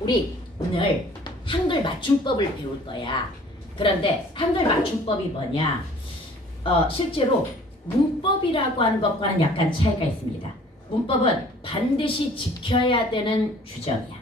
우리 오늘 한글 맞춤법을 배울 거야. 그런데 한글 맞춤법이 뭐냐? 실제로 문법이라고 하는 것과는 약간 차이가 있습니다. 문법은 반드시 지켜야 되는 규정이야.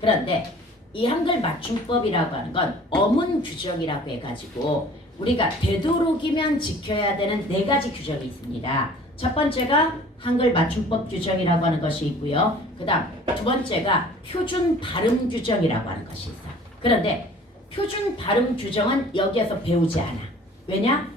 그런데 이 한글 맞춤법이라고 하는 건 어문 규정이라고 해가지고 우리가 되도록이면 지켜야 되는 4가지 규정이 있습니다. 첫 번째가 한글 맞춤법 규정이라고 하는 것이 있고요. 그 다음 두 번째가 표준 발음 규정이라고 하는 것이 있어. 그런데 표준 발음 규정은 여기에서 배우지 않아. 왜냐?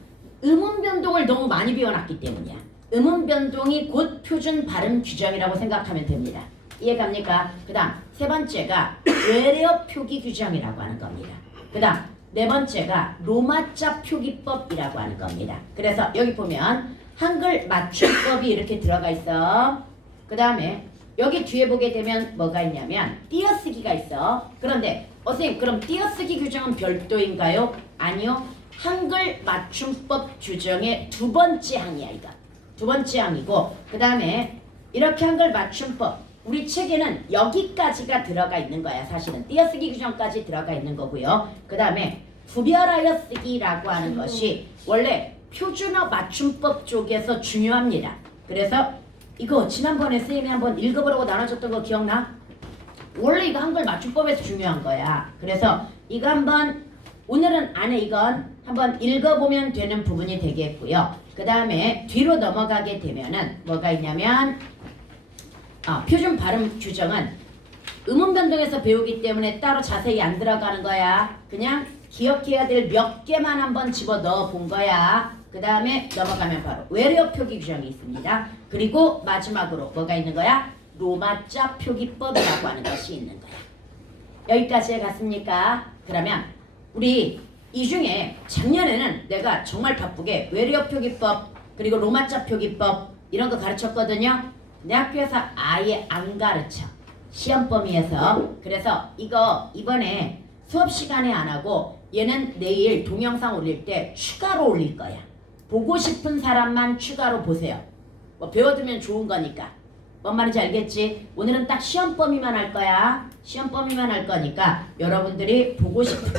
음운 변동을 너무 많이 배워놨기 때문이야. 음운 변동이 곧 표준 발음 규정이라고 생각하면 됩니다. 이해갑니까? 그 다음 세 번째가 외래어 표기 규정이라고 하는 겁니다. 그 다음 네 번째가 로마자 표기법이라고 하는 겁니다. 그래서 여기 보면 한글 맞춤법이 이렇게 들어가 있어. 그 다음에 여기 뒤에 보게 되면 뭐가 있냐면 띄어쓰기가 있어. 그런데 선생님 그럼 띄어쓰기 규정은 별도인가요? 아니요. 한글 맞춤법 규정의 2번째 항이야 이거. 2번째 항이고 그 다음에 이렇게 한글 맞춤법 우리 책에는 여기까지가 들어가 있는 거야. 사실은 띄어쓰기 규정까지 들어가 있는 거고요. 그 다음에 구별하여 쓰기라고 하는 것이 원래 표준어 맞춤법 쪽에서 중요합니다. 그래서 이거 지난번에 선생님이 한번 읽어보라고 나눠줬던 거 기억나? 원래 이거 한글 맞춤법에서 중요한 거야. 그래서 이거 한번 오늘은 안에 이건 한번 읽어보면 되는 부분이 되겠고요. 그 다음에 뒤로 넘어가게 되면은 뭐가 있냐면 표준 발음 규정은 음운 변동에서 배우기 때문에 따로 자세히 안 들어가는 거야. 그냥 기억해야 될 몇 개만 한번 집어 넣어 본 거야. 그 다음에 넘어가면 바로 외래어 표기 규정이 있습니다. 그리고 마지막으로 뭐가 있는 거야? 로마자 표기법이라고 하는 것이 있는 거야. 여기까지 갔습니까? 그러면 우리 이 중에 작년에는 내가 정말 바쁘게 외래어 표기법 그리고 로마자 표기법 이런 거 가르쳤거든요. 내 학교에서 아예 안 가르쳐. 시험 범위에서. 그래서 이거 이번에 수업 시간에 안 하고 얘는 내일 동영상 올릴 때 추가로 올릴 거야. 보고 싶은 사람만 추가로 보세요. 뭐 배워두면 좋은 거니까. 뭔 말인지 알겠지? 오늘은 딱 시험 범위만 할 거야. 시험 범위만 할 거니까 여러분들이 보고 싶은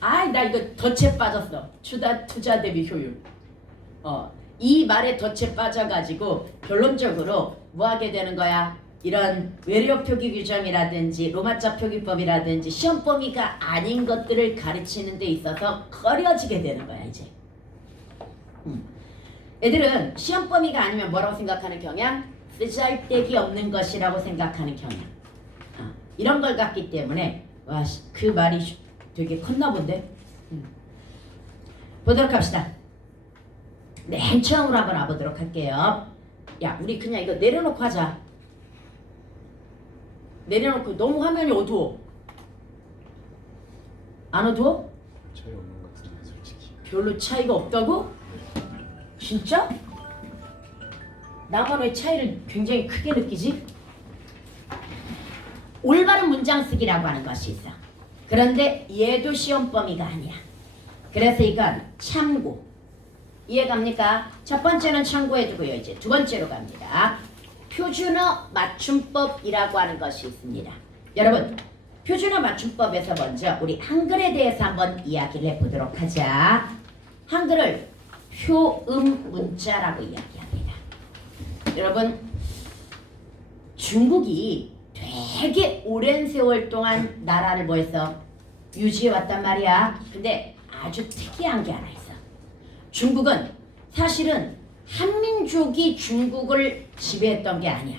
나 이거 덫에 빠졌어. 투자 대비 효율. 이 말에 덫에 빠져가지고 결론적으로 뭐 하게 되는 거야? 이런 외래어 표기 규정이라든지 로마자 표기법이라든지 시험 범위가 아닌 것들을 가르치는 데 있어서 꺼려지게 되는 거야 이제. 애들은 시험 범위가 아니면 뭐라고 생각하는 경향? 쓰잘데기 없는 것이라고 생각하는 경향. 이런 걸 갖기 때문에 와, 그 말이 되게 컸나 본데. 보도록 합시다. 맨 처음으로 한번 와보도록 할게요. 야, 우리 그냥 이거 내려놓고 하자. 내려놓고 너무 화면이 어두워. 안 어두워? 차이 없는 것 같은데 솔직히. 별로 차이가 없다고? 진짜? 나만 왜 차이를 굉장히 크게 느끼지? 올바른 문장 쓰기라고 하는 것이 있어. 그런데 얘도 시험 범위가 아니야. 그래서 이건 참고. 이해갑니까? 첫 번째는 참고해두고요. 이제 두 번째로 갑니다. 표준어 맞춤법이라고 하는 것이 있습니다. 여러분, 표준어 맞춤법에서 먼저 우리 한글에 대해서 한번 이야기를 해보도록 하자. 한글을 효음 문자라고 이야기합니다. 여러분, 중국이 되게 오랜 세월 동안 나라를 뭐 했어? 유지해왔단 말이야. 근데 아주 특이한 게 하나 있어. 중국은 사실은 한민족이 중국을 지배했던 게 아니야.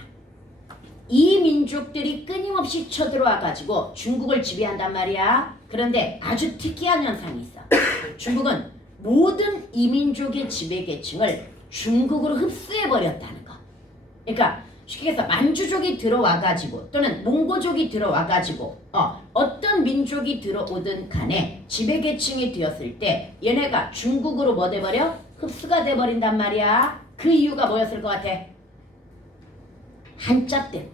이 민족들이 끊임없이 쳐들어와가지고 중국을 지배한단 말이야. 그런데 아주 특이한 현상이 있어. 중국은 모든 이민족의 지배계층을 중국으로 흡수해버렸다는 거. 그러니까 쉽게 해서 만주족이 들어와가지고 또는 몽고족이 들어와가지고 어떤 민족이 들어오든 간에 지배계층이 되었을 때 얘네가 중국으로 뭐 돼버려? 흡수가 돼버린단 말이야. 그 이유가 뭐였을 것 같아? 한자 때문이야.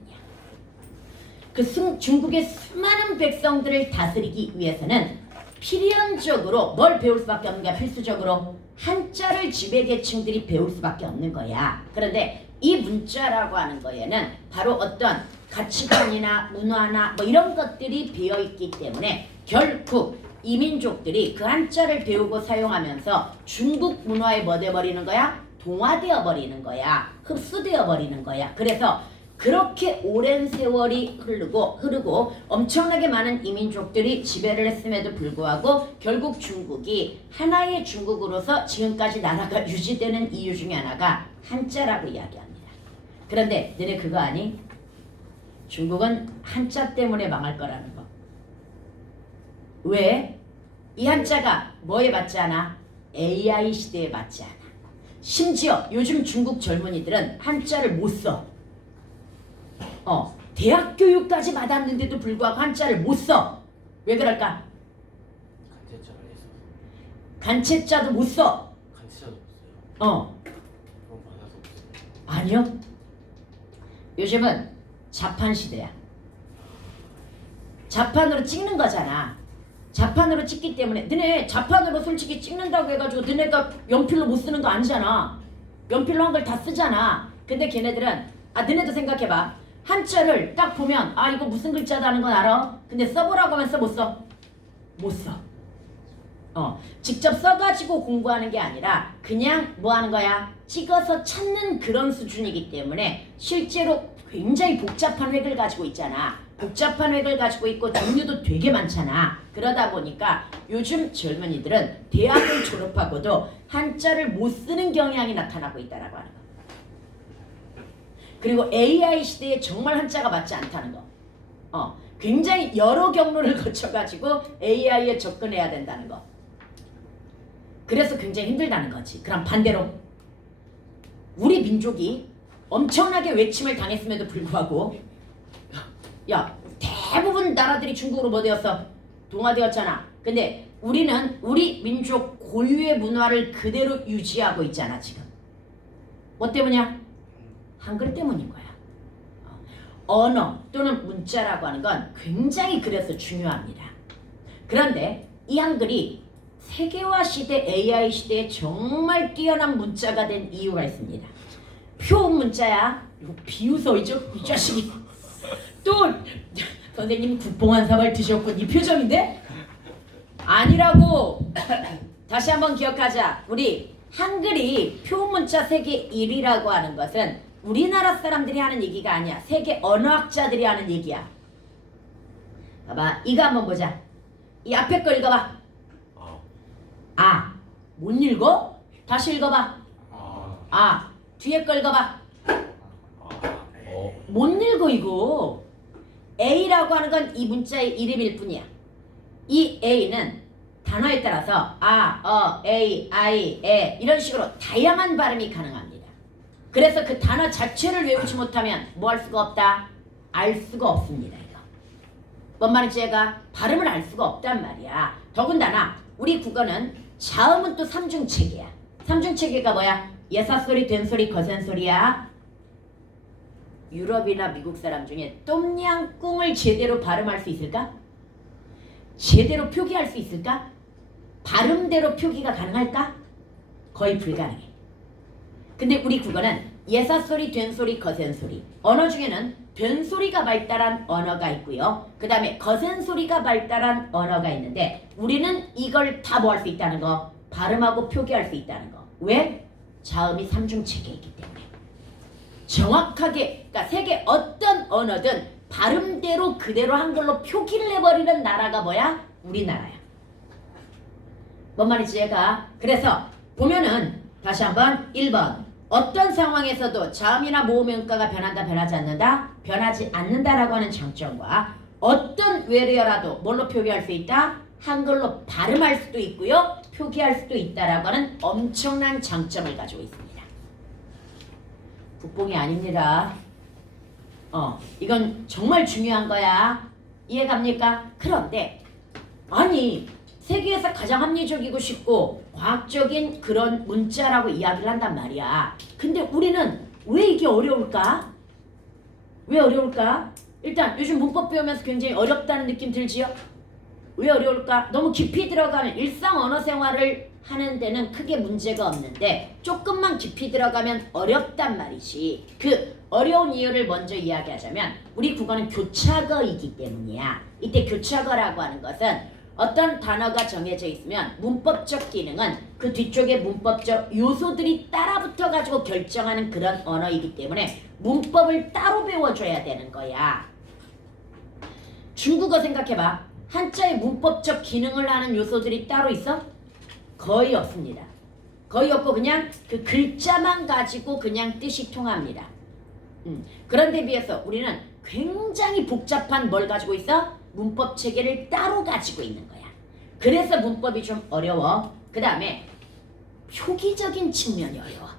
중국의 수많은 백성들을 다스리기 위해서는 필연적으로 뭘 배울 수밖에 없는 거야? 필수적으로 한자를 지배계층들이 배울 수밖에 없는 거야. 그런데 이 문자라고 하는 거에는 바로 어떤 가치관이나 문화나 뭐 이런 것들이 배어 있기 때문에 결국 이민족들이 그 한자를 배우고 사용하면서 중국 문화에 뭐 돼버리는 거야? 동화되어 버리는 거야. 흡수되어 버리는 거야. 그래서 그렇게 오랜 세월이 흐르고 엄청나게 많은 이민족들이 지배를 했음에도 불구하고 결국 중국이 하나의 중국으로서 지금까지 나라가 유지되는 이유 중에 하나가 한자라고 이야기합니다. 그런데 너네 그거 아니? 중국은 한자 때문에 망할 거라는 거. 왜? 이 한자가 뭐에 맞지 않아? AI 시대에 맞지 않아. 심지어 요즘 중국 젊은이들은 한자를 못 써. 대학 교육까지 받았는데도 불구하고 한자를 못 써. 왜 그럴까? 간체자를 해서 간체자도 못 써. 간체자도 없어요. 그건 많아서 없어요. 아니요. 요즘은 자판 시대야. 자판으로 찍는 거잖아. 자판으로 찍기 때문에 너네 자판으로 솔직히 찍는다고 해가지고 너네가 연필로 못 쓰는 거 아니잖아. 연필로 한 걸 다 쓰잖아. 근데 걔네들은 너네도 생각해봐. 한자를 딱 보면 이거 무슨 글자다는 건 알아? 근데 써보라고 하면 못 써? 못 써. 직접 써가지고 공부하는 게 아니라 그냥 뭐 하는 거야? 찍어서 찾는 그런 수준이기 때문에 실제로 굉장히 복잡한 획을 가지고 있잖아. 복잡한 획을 가지고 있고 종류도 되게 많잖아. 그러다 보니까 요즘 젊은이들은 대학을 졸업하고도 한자를 못 쓰는 경향이 나타나고 있다라고 하는 거. 그리고 AI 시대에 정말 한자가 맞지 않다는 거. 굉장히 여러 경로를 거쳐가지고 AI에 접근해야 된다는 거. 그래서 굉장히 힘들다는 거지. 그럼 반대로 우리 민족이 엄청나게 외침을 당했음에도 불구하고 야 대부분 나라들이 중국으로 뭐 되었어? 동화되었잖아. 근데 우리는 우리 민족 고유의 문화를 그대로 유지하고 있잖아 지금. 뭐 때문이야? 한글 때문인 거야. 언어 또는 문자라고 하는 건 굉장히 그래서 중요합니다. 그런데 이 한글이 세계화 시대, AI 시대에 정말 뛰어난 문자가 된 이유가 있습니다. 표 문자야. 이거 비웃어이죠? 이 자식이. 또 선생님 국뽕 한 사발 드셨군. 이 표정인데? 아니라고. 다시 한번 기억하자. 우리 한글이 표 문자 세계 1위라고 하는 것은 우리나라 사람들이 하는 얘기가 아니야. 세계 언어학자들이 하는 얘기야. 봐봐. 이거 한번 보자. 이 앞에 거 읽어봐. 못 읽어? 다시 읽어봐. 뒤에 거 읽어봐. 못 읽어 이거. A라고 하는 건 이 문자의 이름일 뿐이야. 이 A는 단어에 따라서 A, I, 에 이런 식으로 다양한 발음이 가능합니다. 그래서 그 단어 자체를 외우지 못하면 뭐 할 수가 없다? 알 수가 없습니다. 이거. 뭔 말인지 얘가 발음을 알 수가 없단 말이야. 더군다나 우리 국어는 자음은 또 삼중체계야. 삼중체계가 뭐야? 예사소리, 된소리, 거센소리야. 유럽이나 미국 사람 중에 똠양꿍을 제대로 발음할 수 있을까? 제대로 표기할 수 있을까? 발음대로 표기가 가능할까? 거의 불가능해. 근데 우리 국어는 예사소리, 된소리, 거센소리. 언어 중에는 된소리가 발달한 언어가 있고요. 그 다음에 거센소리가 발달한 언어가 있는데 우리는 이걸 다 뭐 할 수 있다는 거? 발음하고 표기할 수 있다는 거. 왜? 자음이 삼중체계이기 때문에. 정확하게 그러니까 세계 어떤 언어든 발음대로 그대로 한글로 표기를 해버리는 나라가 뭐야? 우리나라야. 뭔 말인지 얘가. 그래서 보면은 다시 한번 1번 어떤 상황에서도 자음이나 모음형가가 변한다 변하지 않는다? 변하지 않는다라고 하는 장점과 어떤 외래어라도 뭘로 표기할 수 있다? 한글로 발음할 수도 있고요. 표기할 수도 있다라고 하는 엄청난 장점을 가지고 있습니다. 국뽕이 아닙니다. 이건 정말 중요한 거야. 이해갑니까? 그런데 아니 세계에서 가장 합리적이고 쉽고 과학적인 그런 문자라고 이야기를 한단 말이야. 근데 우리는 왜 이게 어려울까? 왜 어려울까? 일단 요즘 문법 배우면서 굉장히 어렵다는 느낌 들지요? 왜 어려울까? 너무 깊이 들어가면 일상 언어 생활을 하는 데는 크게 문제가 없는데 조금만 깊이 들어가면 어렵단 말이지. 그 어려운 이유를 먼저 이야기하자면 우리 국어는 교차어이기 때문이야. 이때 교차어라고 하는 것은 어떤 단어가 정해져 있으면 문법적 기능은 그 뒤쪽에 문법적 요소들이 따라붙어 가지고 결정하는 그런 언어이기 때문에 문법을 따로 배워줘야 되는 거야. 중국어 생각해봐. 한자의 문법적 기능을 하는 요소들이 따로 있어? 거의 없습니다. 거의 없고 그냥 그 글자만 가지고 그냥 뜻이 통합니다. 그런데 비해서 우리는 굉장히 복잡한 뭘 가지고 있어? 문법 체계를 따로 가지고 있는 거야. 그래서 문법이 좀 어려워. 그 다음에 표기적인 측면이 어려워.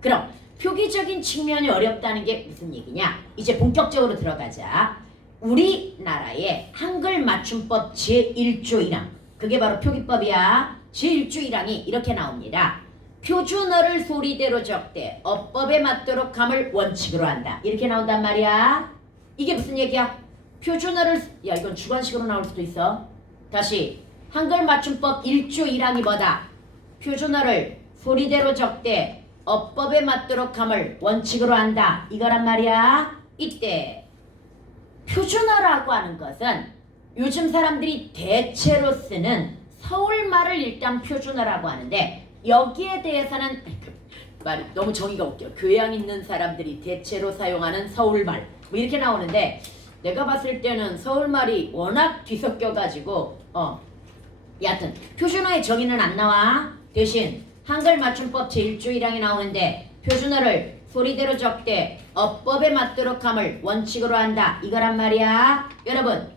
그럼 표기적인 측면이 어렵다는 게 무슨 얘기냐? 이제 본격적으로 들어가자. 우리나라의 한글 맞춤법 제1조 1항, 그게 바로 표기법이야. 제1조 1항이 이렇게 나옵니다. 표준어를 소리대로 적되 어법에 맞도록 함을 원칙으로 한다. 이렇게 나온단 말이야. 이게 무슨 얘기야? 표준어를, 야 이건 주관식으로 나올 수도 있어. 다시, 한글 맞춤법 1조 1항이 뭐다? 표준어를 소리대로 적되 어법에 맞도록 함을 원칙으로 한다. 이거란 말이야. 이때 표준어라고 하는 것은 요즘 사람들이 대체로 쓰는 서울말을 일단 표준어라고 하는데, 여기에 대해서는 말이 너무 정의가 웃겨. 교양 있는 사람들이 대체로 사용하는 서울말 뭐 이렇게 나오는데, 내가 봤을 때는 서울말이 워낙 뒤섞여 가지고 여하튼 표준어의 정의는 안 나와. 대신 한글 맞춤법 제1조 1항이 나오는데 표준어를 소리대로 적되 어법에 맞도록 함을 원칙으로 한다. 이거란 말이야. 여러분,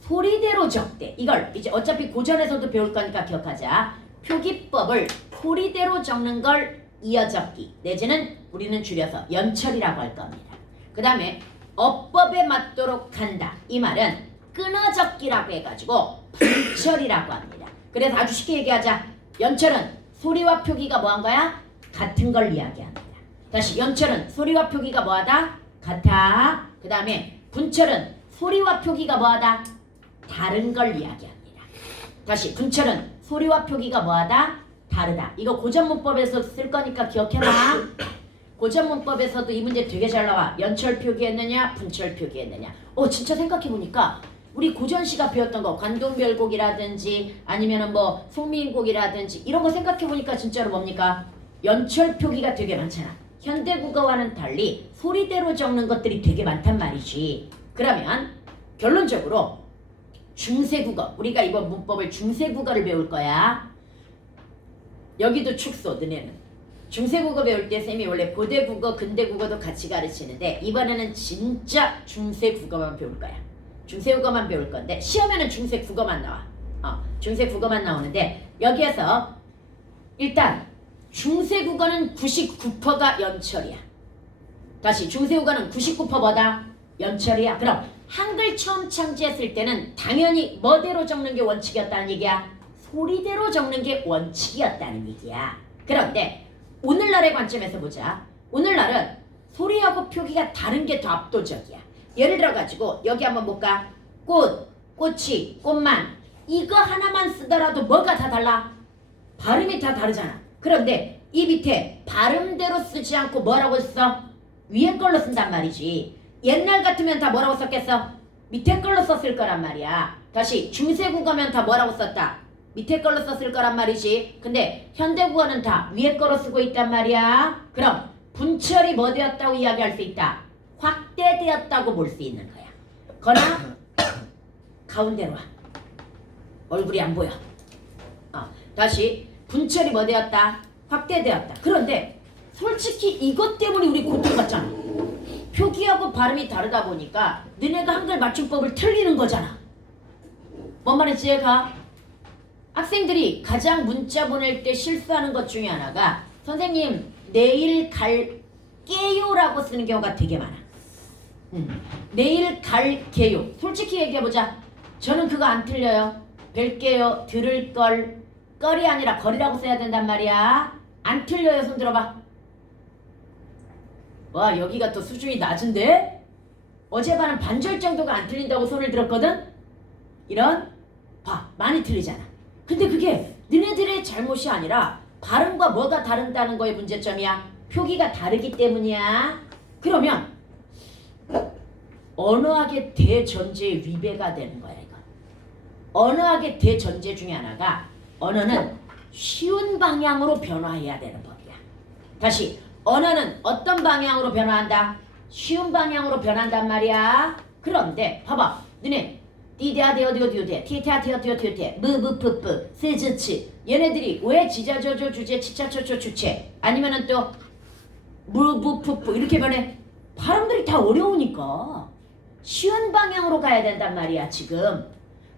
소리대로 적되, 이걸 이제 어차피 고전에서도 배울 거니까 기억하자. 표기법을 소리대로 적는 걸 이어적기 내지는 우리는 줄여서 연철이라고 할 겁니다. 그 다음에 어법에 맞도록 한다. 이 말은 끊어적기라고 해가지고 분철이라고 합니다. 그래서 아주 쉽게 얘기하자. 연철은 소리와 표기가 뭐한 거야? 같은 걸 이야기합니다. 다시, 연철은 소리와 표기가 뭐하다? 같아. 그 다음에 분철은 소리와 표기가 뭐하다? 다른 걸 이야기합니다. 다시, 분철은 소리와 표기가 뭐하다? 다르다. 이거 고전문법에서 쓸 거니까 기억해라. 고전문법에서도 이 문제 되게 잘 나와. 연철 표기했느냐, 분철 표기했느냐. 진짜 생각해보니까 우리 고전시가 배웠던 거, 관동별곡이라든지 아니면은 뭐 송미인곡이라든지 이런 거 생각해보니까 진짜로 뭡니까? 연철 표기가 되게 많잖아. 현대국어와는 달리 소리대로 적는 것들이 되게 많단 말이지. 그러면 결론적으로 중세국어, 우리가 이번 문법을 중세국어를 배울 거야. 여기도 축소, 너네는. 중세국어 배울 때 쌤이 원래 고대국어, 근대국어도 같이 가르치는데 이번에는 진짜 중세국어만 배울 거야. 중세국어만 배울 건데 시험에는 중세국어만 나와. 중세국어만 나오는데 여기에서 일단 중세국어는 99%가 연철이야. 다시, 중세국어는 99%보다 연철이야. 그럼 한글 처음 창제했을 때는 당연히 뭐대로 적는 게 원칙이었다는 얘기야? 소리대로 적는 게 원칙이었다는 얘기야. 그런데 오늘날의 관점에서 보자. 오늘날은 소리하고 표기가 다른 게 더 압도적이야. 예를 들어 가지고 여기 한번 볼까? 꽃, 꽃이, 꽃만, 이거 하나만 쓰더라도 뭐가 다 달라? 발음이 다 다르잖아. 그런데 이 밑에 발음대로 쓰지 않고 뭐라고 써? 위에 걸로 쓴단 말이지. 옛날 같으면 다 뭐라고 썼겠어? 밑에 걸로 썼을 거란 말이야. 다시, 중세국어면 다 뭐라고 썼다? 밑에 걸로 썼을 거란 말이지. 근데 현대국어는 다 위에 걸로 쓰고 있단 말이야. 그럼 분철이 뭐 되었다고 이야기할 수 있다? 확대되었다고 볼 수 있는 거야. 거나 가운데로 와. 얼굴이 안 보여. 다시, 분철이 뭐 되었다? 확대되었다. 그런데 솔직히 이것 때문에 우리 고통받잖아. 표기하고 발음이 다르다 보니까 너네가 한글 맞춤법을 틀리는 거잖아. 뭔 말인지 이해가? 학생들이 가장 문자 보낼 때 실수하는 것 중에 하나가 선생님 내일 갈게요 라고 쓰는 경우가 되게 많아. 내일 갈게요. 솔직히 얘기해보자. 저는 그거 안 틀려요. 뵐게요, 들을 걸, 걸이 아니라 거리라고 써야 된단 말이야. 안 틀려요. 손 들어봐. 와, 여기가 또 수준이 낮은데? 어제반은 반절 정도가 안 틀린다고 손을 들었거든? 이런 봐, 많이 틀리잖아. 근데 그게 너네들의 잘못이 아니라 발음과 뭐가 다른다는 거의 문제점이야. 표기가 다르기 때문이야. 그러면 언어학의 대전제의 위배가 되는 거야 이거. 언어학의 대전제 중에 하나가 언어는 쉬운 방향으로 변화해야 되는 법이야. 다시 언어는 어떤 방향으로 변화한다? 쉬운 방향으로 변한단 말이야. 그런데 봐봐, 너네 디디아디어디오디오디 티타티어티어티오티 무부푸푸 스즈치 얘네들이 왜 지자저저 주제 치차초초 주체 아니면은 또 무부푸푸 이렇게 변해? 발음들이 다 어려우니까 쉬운 방향으로 가야 된단 말이야. 지금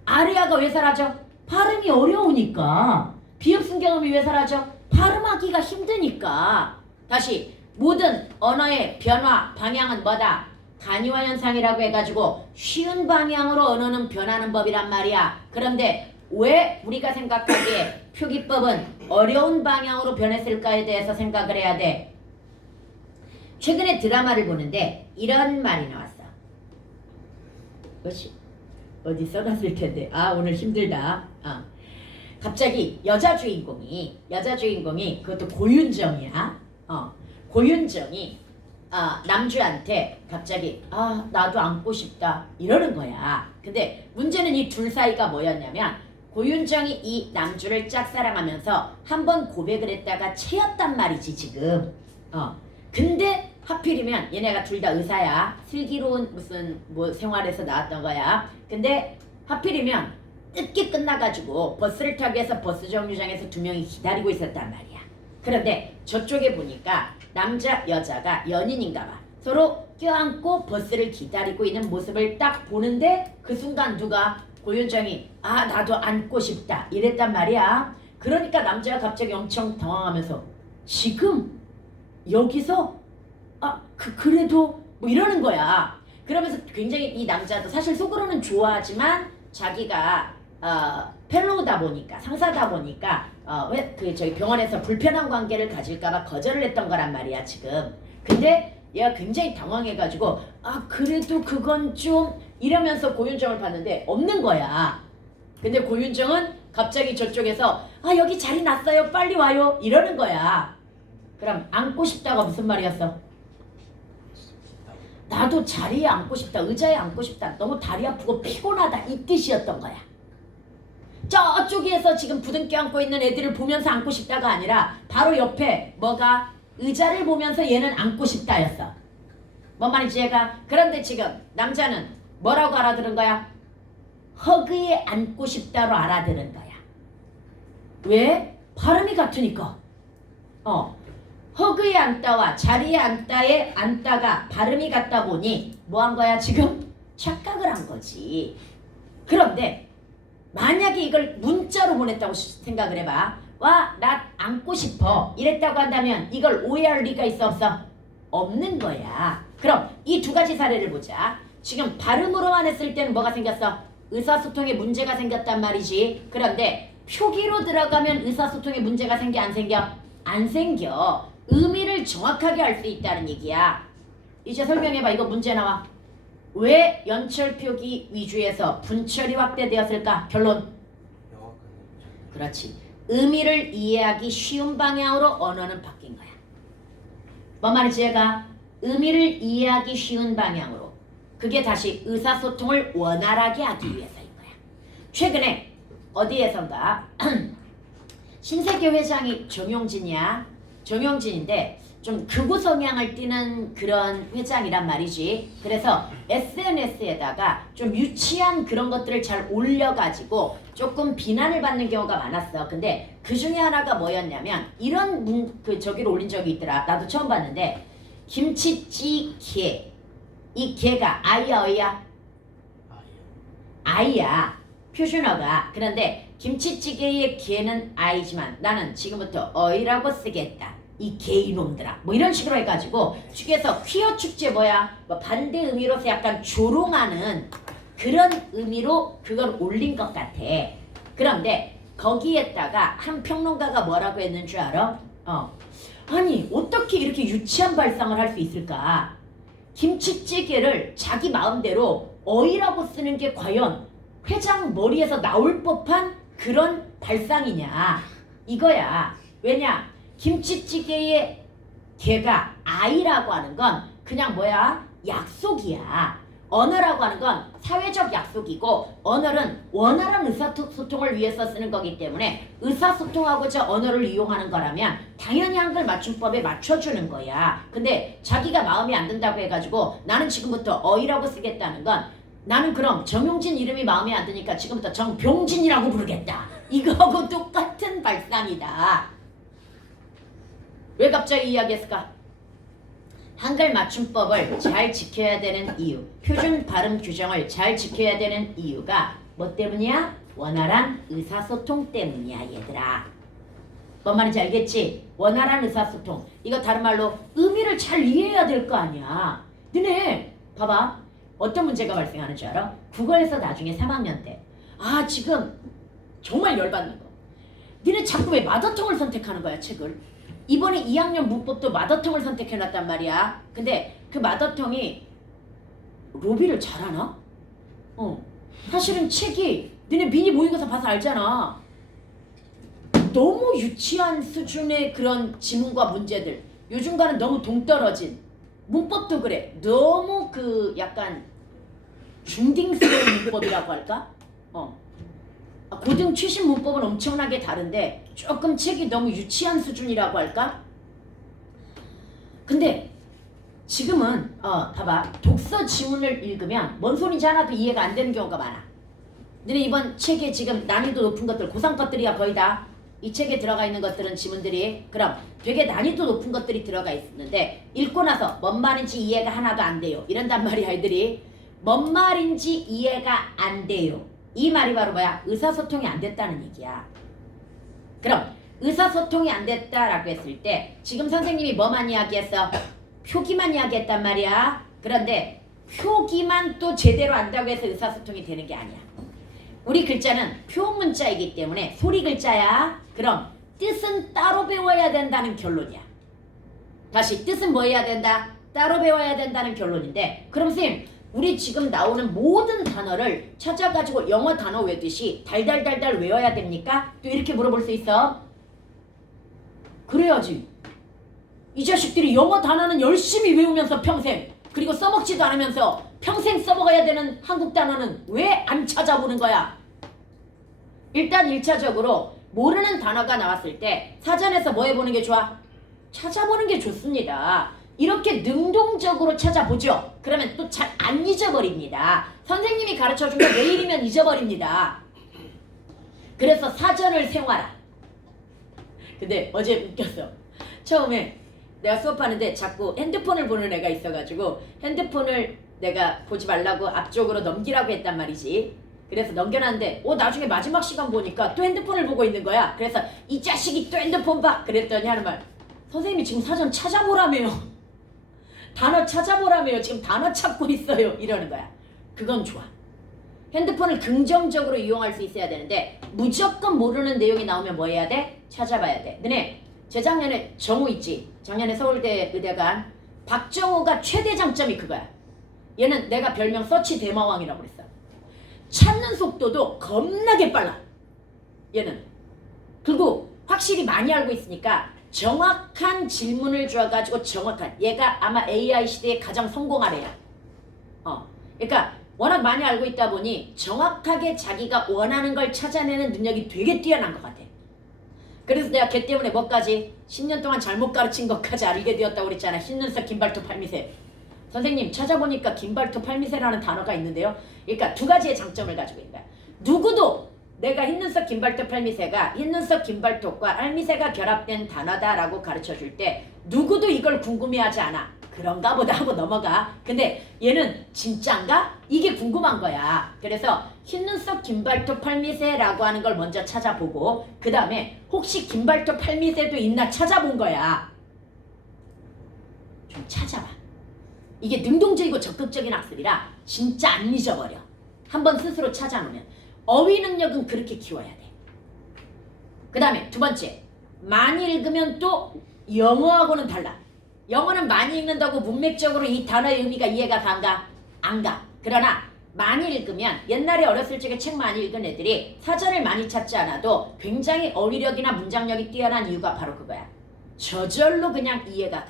아리아가 왜 사라져? 발음이 어려우니까. 비읍승 경험이 왜 사라져? 발음하기가 힘드니까. 다시 모든 언어의 변화 방향은 뭐다? 간이화 현상이라고 해가지고 쉬운 방향으로 언어는 변하는 법이란 말이야. 그런데 왜 우리가 생각하기에 표기법은 어려운 방향으로 변했을까에 대해서 생각을 해야 돼. 최근에 드라마를 보는데 이런 말이 나왔어. 어디 써놨을 텐데. 아, 오늘 힘들다. 갑자기 여자 주인공이 그것도 고윤정이야. 고윤정이 남주한테 갑자기 나도 안고 싶다 이러는 거야. 근데 문제는 이 둘 사이가 뭐였냐면 고윤정이 이 남주를 짝사랑하면서 한번 고백을 했다가 채였단 말이지 지금. 근데 하필이면 얘네가 둘 다 의사야. 슬기로운 무슨 뭐 생활에서 나왔던 거야. 근데 하필이면 늦게 끝나가지고 버스를 타기 위해서 버스 정류장에서 두 명이 기다리고 있었단 말이야. 그런데 저쪽에 보니까 남자 여자가 연인인가 봐. 서로 껴안고 버스를 기다리고 있는 모습을 딱 보는데 그 순간 누가 고윤정이 나도 안고 싶다 이랬단 말이야. 그러니까 남자가 갑자기 엄청 당황하면서 지금 여기서 그래도 뭐 이러는 거야. 그러면서 굉장히 이 남자도 사실 속으로는 좋아하지만 자기가 펠로우다 보니까 상사다 보니까 왜 저희 병원에서 불편한 관계를 가질까봐 거절을 했던 거란 말이야 지금. 근데 얘가 굉장히 당황해가지고 그래도 그건 좀 이러면서 고윤정을 봤는데 없는 거야. 근데 고윤정은 갑자기 저쪽에서 여기 자리 났어요 빨리 와요 이러는 거야. 그럼 안고 싶다가 무슨 말이었어? 나도 자리에 앉고 싶다, 의자에 앉고 싶다, 너무 다리 아프고 피곤하다 이 뜻이었던 거야. 저쪽에서 지금 부둥켜 안고 있는 애들을 보면서 앉고 싶다가 아니라 바로 옆에 뭐가 의자를 보면서 얘는 앉고 싶다였어. 뭔 말인지 얘가. 그런데 지금 남자는 뭐라고 알아들은 거야? 허그에 앉고 싶다로 알아들은 거야. 왜? 발음이 같으니까. 허그에 앉다와 자리에 앉다의 앉다가 발음이 같다 보니 뭐 한 거야 지금? 착각을 한 거지. 그런데 만약에 이걸 문자로 보냈다고 생각을 해봐. 나 앉고 싶어 이랬다고 한다면 이걸 오해할 리가 있어 없어? 없는 거야. 그럼 이 두 가지 사례를 보자. 지금 발음으로만 했을 때는 뭐가 생겼어? 의사소통에 문제가 생겼단 말이지. 그런데 표기로 들어가면 의사소통에 문제가 생겨 안 생겨? 안 생겨. 의미를 정확하게 알 수 있다는 얘기야. 이제 설명해봐. 이거 문제 나와. 왜 연철 표기 위주에서 분철이 확대되었을까? 결론. 그렇지. 의미를 이해하기 쉬운 방향으로 언어는 바뀐 거야. 뭔 말인지 얘가 의미를 이해하기 쉬운 방향으로. 그게 다시 의사소통을 원활하게 하기 위해서인 거야. 최근에 어디에선가 신세계 회장이 정용진이야. 정용진인데 좀 극우 성향을 띠는 그런 회장이란 말이지. 그래서 SNS에다가 좀 유치한 그런 것들을 잘 올려가지고 조금 비난을 받는 경우가 많았어. 근데 그 중에 하나가 뭐였냐면 이런 저기를 올린 적이 있더라. 나도 처음 봤는데 김치찌개. 이 개가 아이야 어이야? 아이야. 표준어가. 그런데 김치찌개의 개는 아이지만 나는 지금부터 어이라고 쓰겠다. 이 개이놈들아 뭐 이런 식으로 해가지고 축에서 퀴어 축제 뭐야 뭐 반대 의미로서 약간 조롱하는 그런 의미로 그걸 올린 것 같아. 그런데 거기에다가 한 평론가가 뭐라고 했는 줄 알아? 아니 어떻게 이렇게 유치한 발상을 할 수 있을까? 김치찌개를 자기 마음대로 어이라고 쓰는 게 과연 회장 머리에서 나올 법한 그런 발상이냐 이거야. 왜냐? 김치찌개의 개가 아이라고 하는 건 그냥 뭐야? 약속이야. 언어라고 하는 건 사회적 약속이고 언어는 원활한 의사소통을 위해서 쓰는 거기 때문에 의사소통하고자 언어를 이용하는 거라면 당연히 한글 맞춤법에 맞춰주는 거야. 근데 자기가 마음에 안 든다고 해가지고 나는 지금부터 어이라고 쓰겠다는 건 나는 그럼 정용진 이름이 마음에 안 드니까 지금부터 정병진이라고 부르겠다. 이거하고 똑같은 발상이다. 왜 갑자기 이야기했을까? 한글 맞춤법을 잘 지켜야 되는 이유, 표준 발음 규정을 잘 지켜야 되는 이유가 뭐 때문이야? 원활한 의사소통 때문이야 얘들아. 뭔 말인지 알겠지? 원활한 의사소통. 이거 다른 말로 의미를 잘 이해해야 될 거 아니야. 너네 봐봐. 어떤 문제가 발생하는 줄 알아? 국어에서 나중에 3학년 때 지금 정말 열받는 거. 너네 자꾸 왜 마더텅을 선택하는 거야 책을? 이번에 2학년 문법도 마더텅을 선택해놨단 말이야. 근데 그 마더텅이 로비를 잘하나? 사실은 책이 너네 미니 모의고사 봐서 알잖아. 너무 유치한 수준의 그런 지문과 문제들. 요즘과는 너무 동떨어진. 문법도 그래. 너무 그 약간 중딩스러운 문법이라고 할까? 고등 최신 문법은 엄청나게 다른데 조금 책이 너무 유치한 수준이라고 할까? 근데 지금은 봐봐. 독서 지문을 읽으면 뭔 소리인지 하나도 이해가 안 되는 경우가 많아. 너네 이번 책에 지금 난이도 높은 것들 고상 것들이야 거의 다. 이 책에 들어가 있는 것들은 지문들이 그럼 되게 난이도 높은 것들이 들어가 있는데 읽고 나서 뭔 말인지 이해가 하나도 안 돼요. 이런단 말이야 애들이. 뭔 말인지 이해가 안 돼요. 이 말이 바로 뭐야? 의사소통이 안 됐다는 얘기야. 그럼 의사소통이 안 됐다라고 했을 때 지금 선생님이 뭐만 이야기했어? 표기만 이야기했단 말이야. 그런데 표기만 또 제대로 안다고 해서 의사소통이 되는 게 아니야. 우리 글자는 표문자이기 때문에 소리 글자야. 그럼 뜻은 따로 배워야 된다는 결론이야. 다시 뜻은 뭐 해야 된다? 따로 배워야 된다는 결론인데 그럼 선생님 우리 지금 나오는 모든 단어를 찾아가지고 영어 단어 외듯이 달달달달 외워야 됩니까? 또 이렇게 물어볼 수 있어. 그래야지. 이 자식들이 영어 단어는 열심히 외우면서 평생 그리고 써먹지도 않으면서 평생 써먹어야 되는 한국 단어는 왜 안 찾아보는 거야? 일단 1차적으로 모르는 단어가 나왔을 때 사전에서 뭐 해보는 게 좋아? 찾아보는 게 좋습니다. 이렇게 능동적으로 찾아보죠. 그러면 또 잘 안 잊어버립니다. 선생님이 가르쳐준 거 내일이면 잊어버립니다. 그래서 사전을 세워라. 근데 어제 웃겼어. 처음에 내가 수업하는데 자꾸 핸드폰을 보는 애가 있어가지고 핸드폰을 내가 보지 말라고 앞쪽으로 넘기라고 했단 말이지. 그래서 넘겨놨는데 나중에 마지막 시간 보니까 또 핸드폰을 보고 있는 거야. 그래서 이 자식이 또 핸드폰 봐. 그랬더니 하는 말. 선생님이 지금 사전 찾아보라며요. 단어 찾아보라며요. 지금 단어 찾고 있어요. 이러는 거야. 그건 좋아. 핸드폰을 긍정적으로 이용할 수 있어야 되는데 무조건 모르는 내용이 나오면 뭐 해야 돼? 찾아봐야 돼. 너네 재작년에 정우 있지? 작년에 서울대 의대간 박정우가 최대 장점이 그거야. 얘는 내가 별명 서치 대마왕이라고 그랬어. 찾는 속도도 겁나게 빨라. 얘는. 그리고 확실히 많이 알고 있으니까 정확한 질문을 줘가지고 정확한 얘가 아마 AI 시대에 가장 성공한 애야. 그러니까 워낙 많이 알고 있다 보니 정확하게 자기가 원하는 걸 찾아내는 능력이 되게 뛰어난 것 같아. 그래서 내가 걔 때문에 뭐까지 10년 동안 잘못 가르친 것까지 알게 되었다고 그랬잖아. 흰눈썹 긴발톱 팔미새. 선생님 찾아보니까 긴발톱 팔미새라는 단어가 있는데요. 그러니까 두 가지의 장점을 가지고 있는 거야. 누구도 내가 흰눈썹 긴발톱 팔미새가 흰눈썹 긴발톱과 알미새가 결합된 단어다라고 가르쳐줄 때 누구도 이걸 궁금해하지 않아. 그런가 보다 하고 넘어가. 근데 얘는 진짠가? 이게 궁금한 거야. 그래서 흰눈썹 긴발톱 팔미새라고 하는 걸 먼저 찾아보고 그 다음에 혹시 긴발톱 팔미새도 있나 찾아본 거야. 좀 찾아봐. 이게 능동적이고 적극적인 학습이라 진짜 안 잊어버려. 한번 스스로 찾아놓으면. 어휘 능력은 그렇게 키워야 돼. 그 다음에 두 번째, 많이 읽으면 또 영어하고는 달라. 영어는 많이 읽는다고 문맥적으로 이 단어의 의미가 이해가 안 가? 안 가. 그러나 많이 읽으면 옛날에 어렸을 적에 책 많이 읽은 애들이 사전을 많이 찾지 않아도 굉장히 어휘력이나 문장력이 뛰어난 이유가 바로 그거야. 저절로 그냥 이해가 가.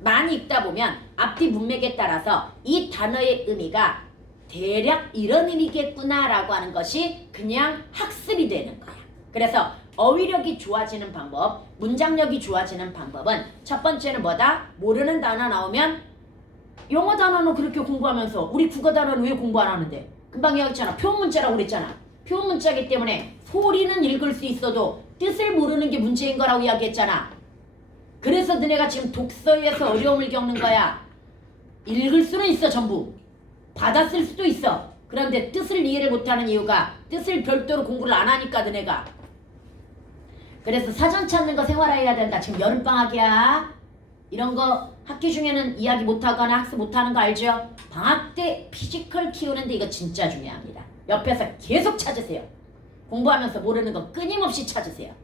많이 읽다 보면 앞뒤 문맥에 따라서 이 단어의 의미가 대략 이런 의미겠구나라고 하는 것이 그냥 학습이 되는 거야. 그래서 어휘력이 좋아지는 방법, 문장력이 좋아지는 방법은 첫 번째는 뭐다? 모르는 단어 나오면 영어 단어는 그렇게 공부하면서 우리 국어 단어는 왜 공부 안 하는데? 금방 얘기했잖아. 표문자라고 그랬잖아. 표문자이기 때문에 소리는 읽을 수 있어도 뜻을 모르는 게 문제인 거라고 이야기했잖아. 그래서 너네가 지금 독서에서 어려움을 겪는 거야. 읽을 수는 있어 전부. 받았을 수도 있어. 그런데 뜻을 이해를 못하는 이유가 뜻을 별도로 공부를 안 하니까 너네가. 그래서 사전 찾는 거 생활화해야 된다. 지금 여름방학이야. 이런 거 학기 중에는 이야기 못하거나 학습 못하는 거 알죠? 방학 때 피지컬 키우는데 이거 진짜 중요합니다. 옆에서 계속 찾으세요. 공부하면서 모르는 거 끊임없이 찾으세요.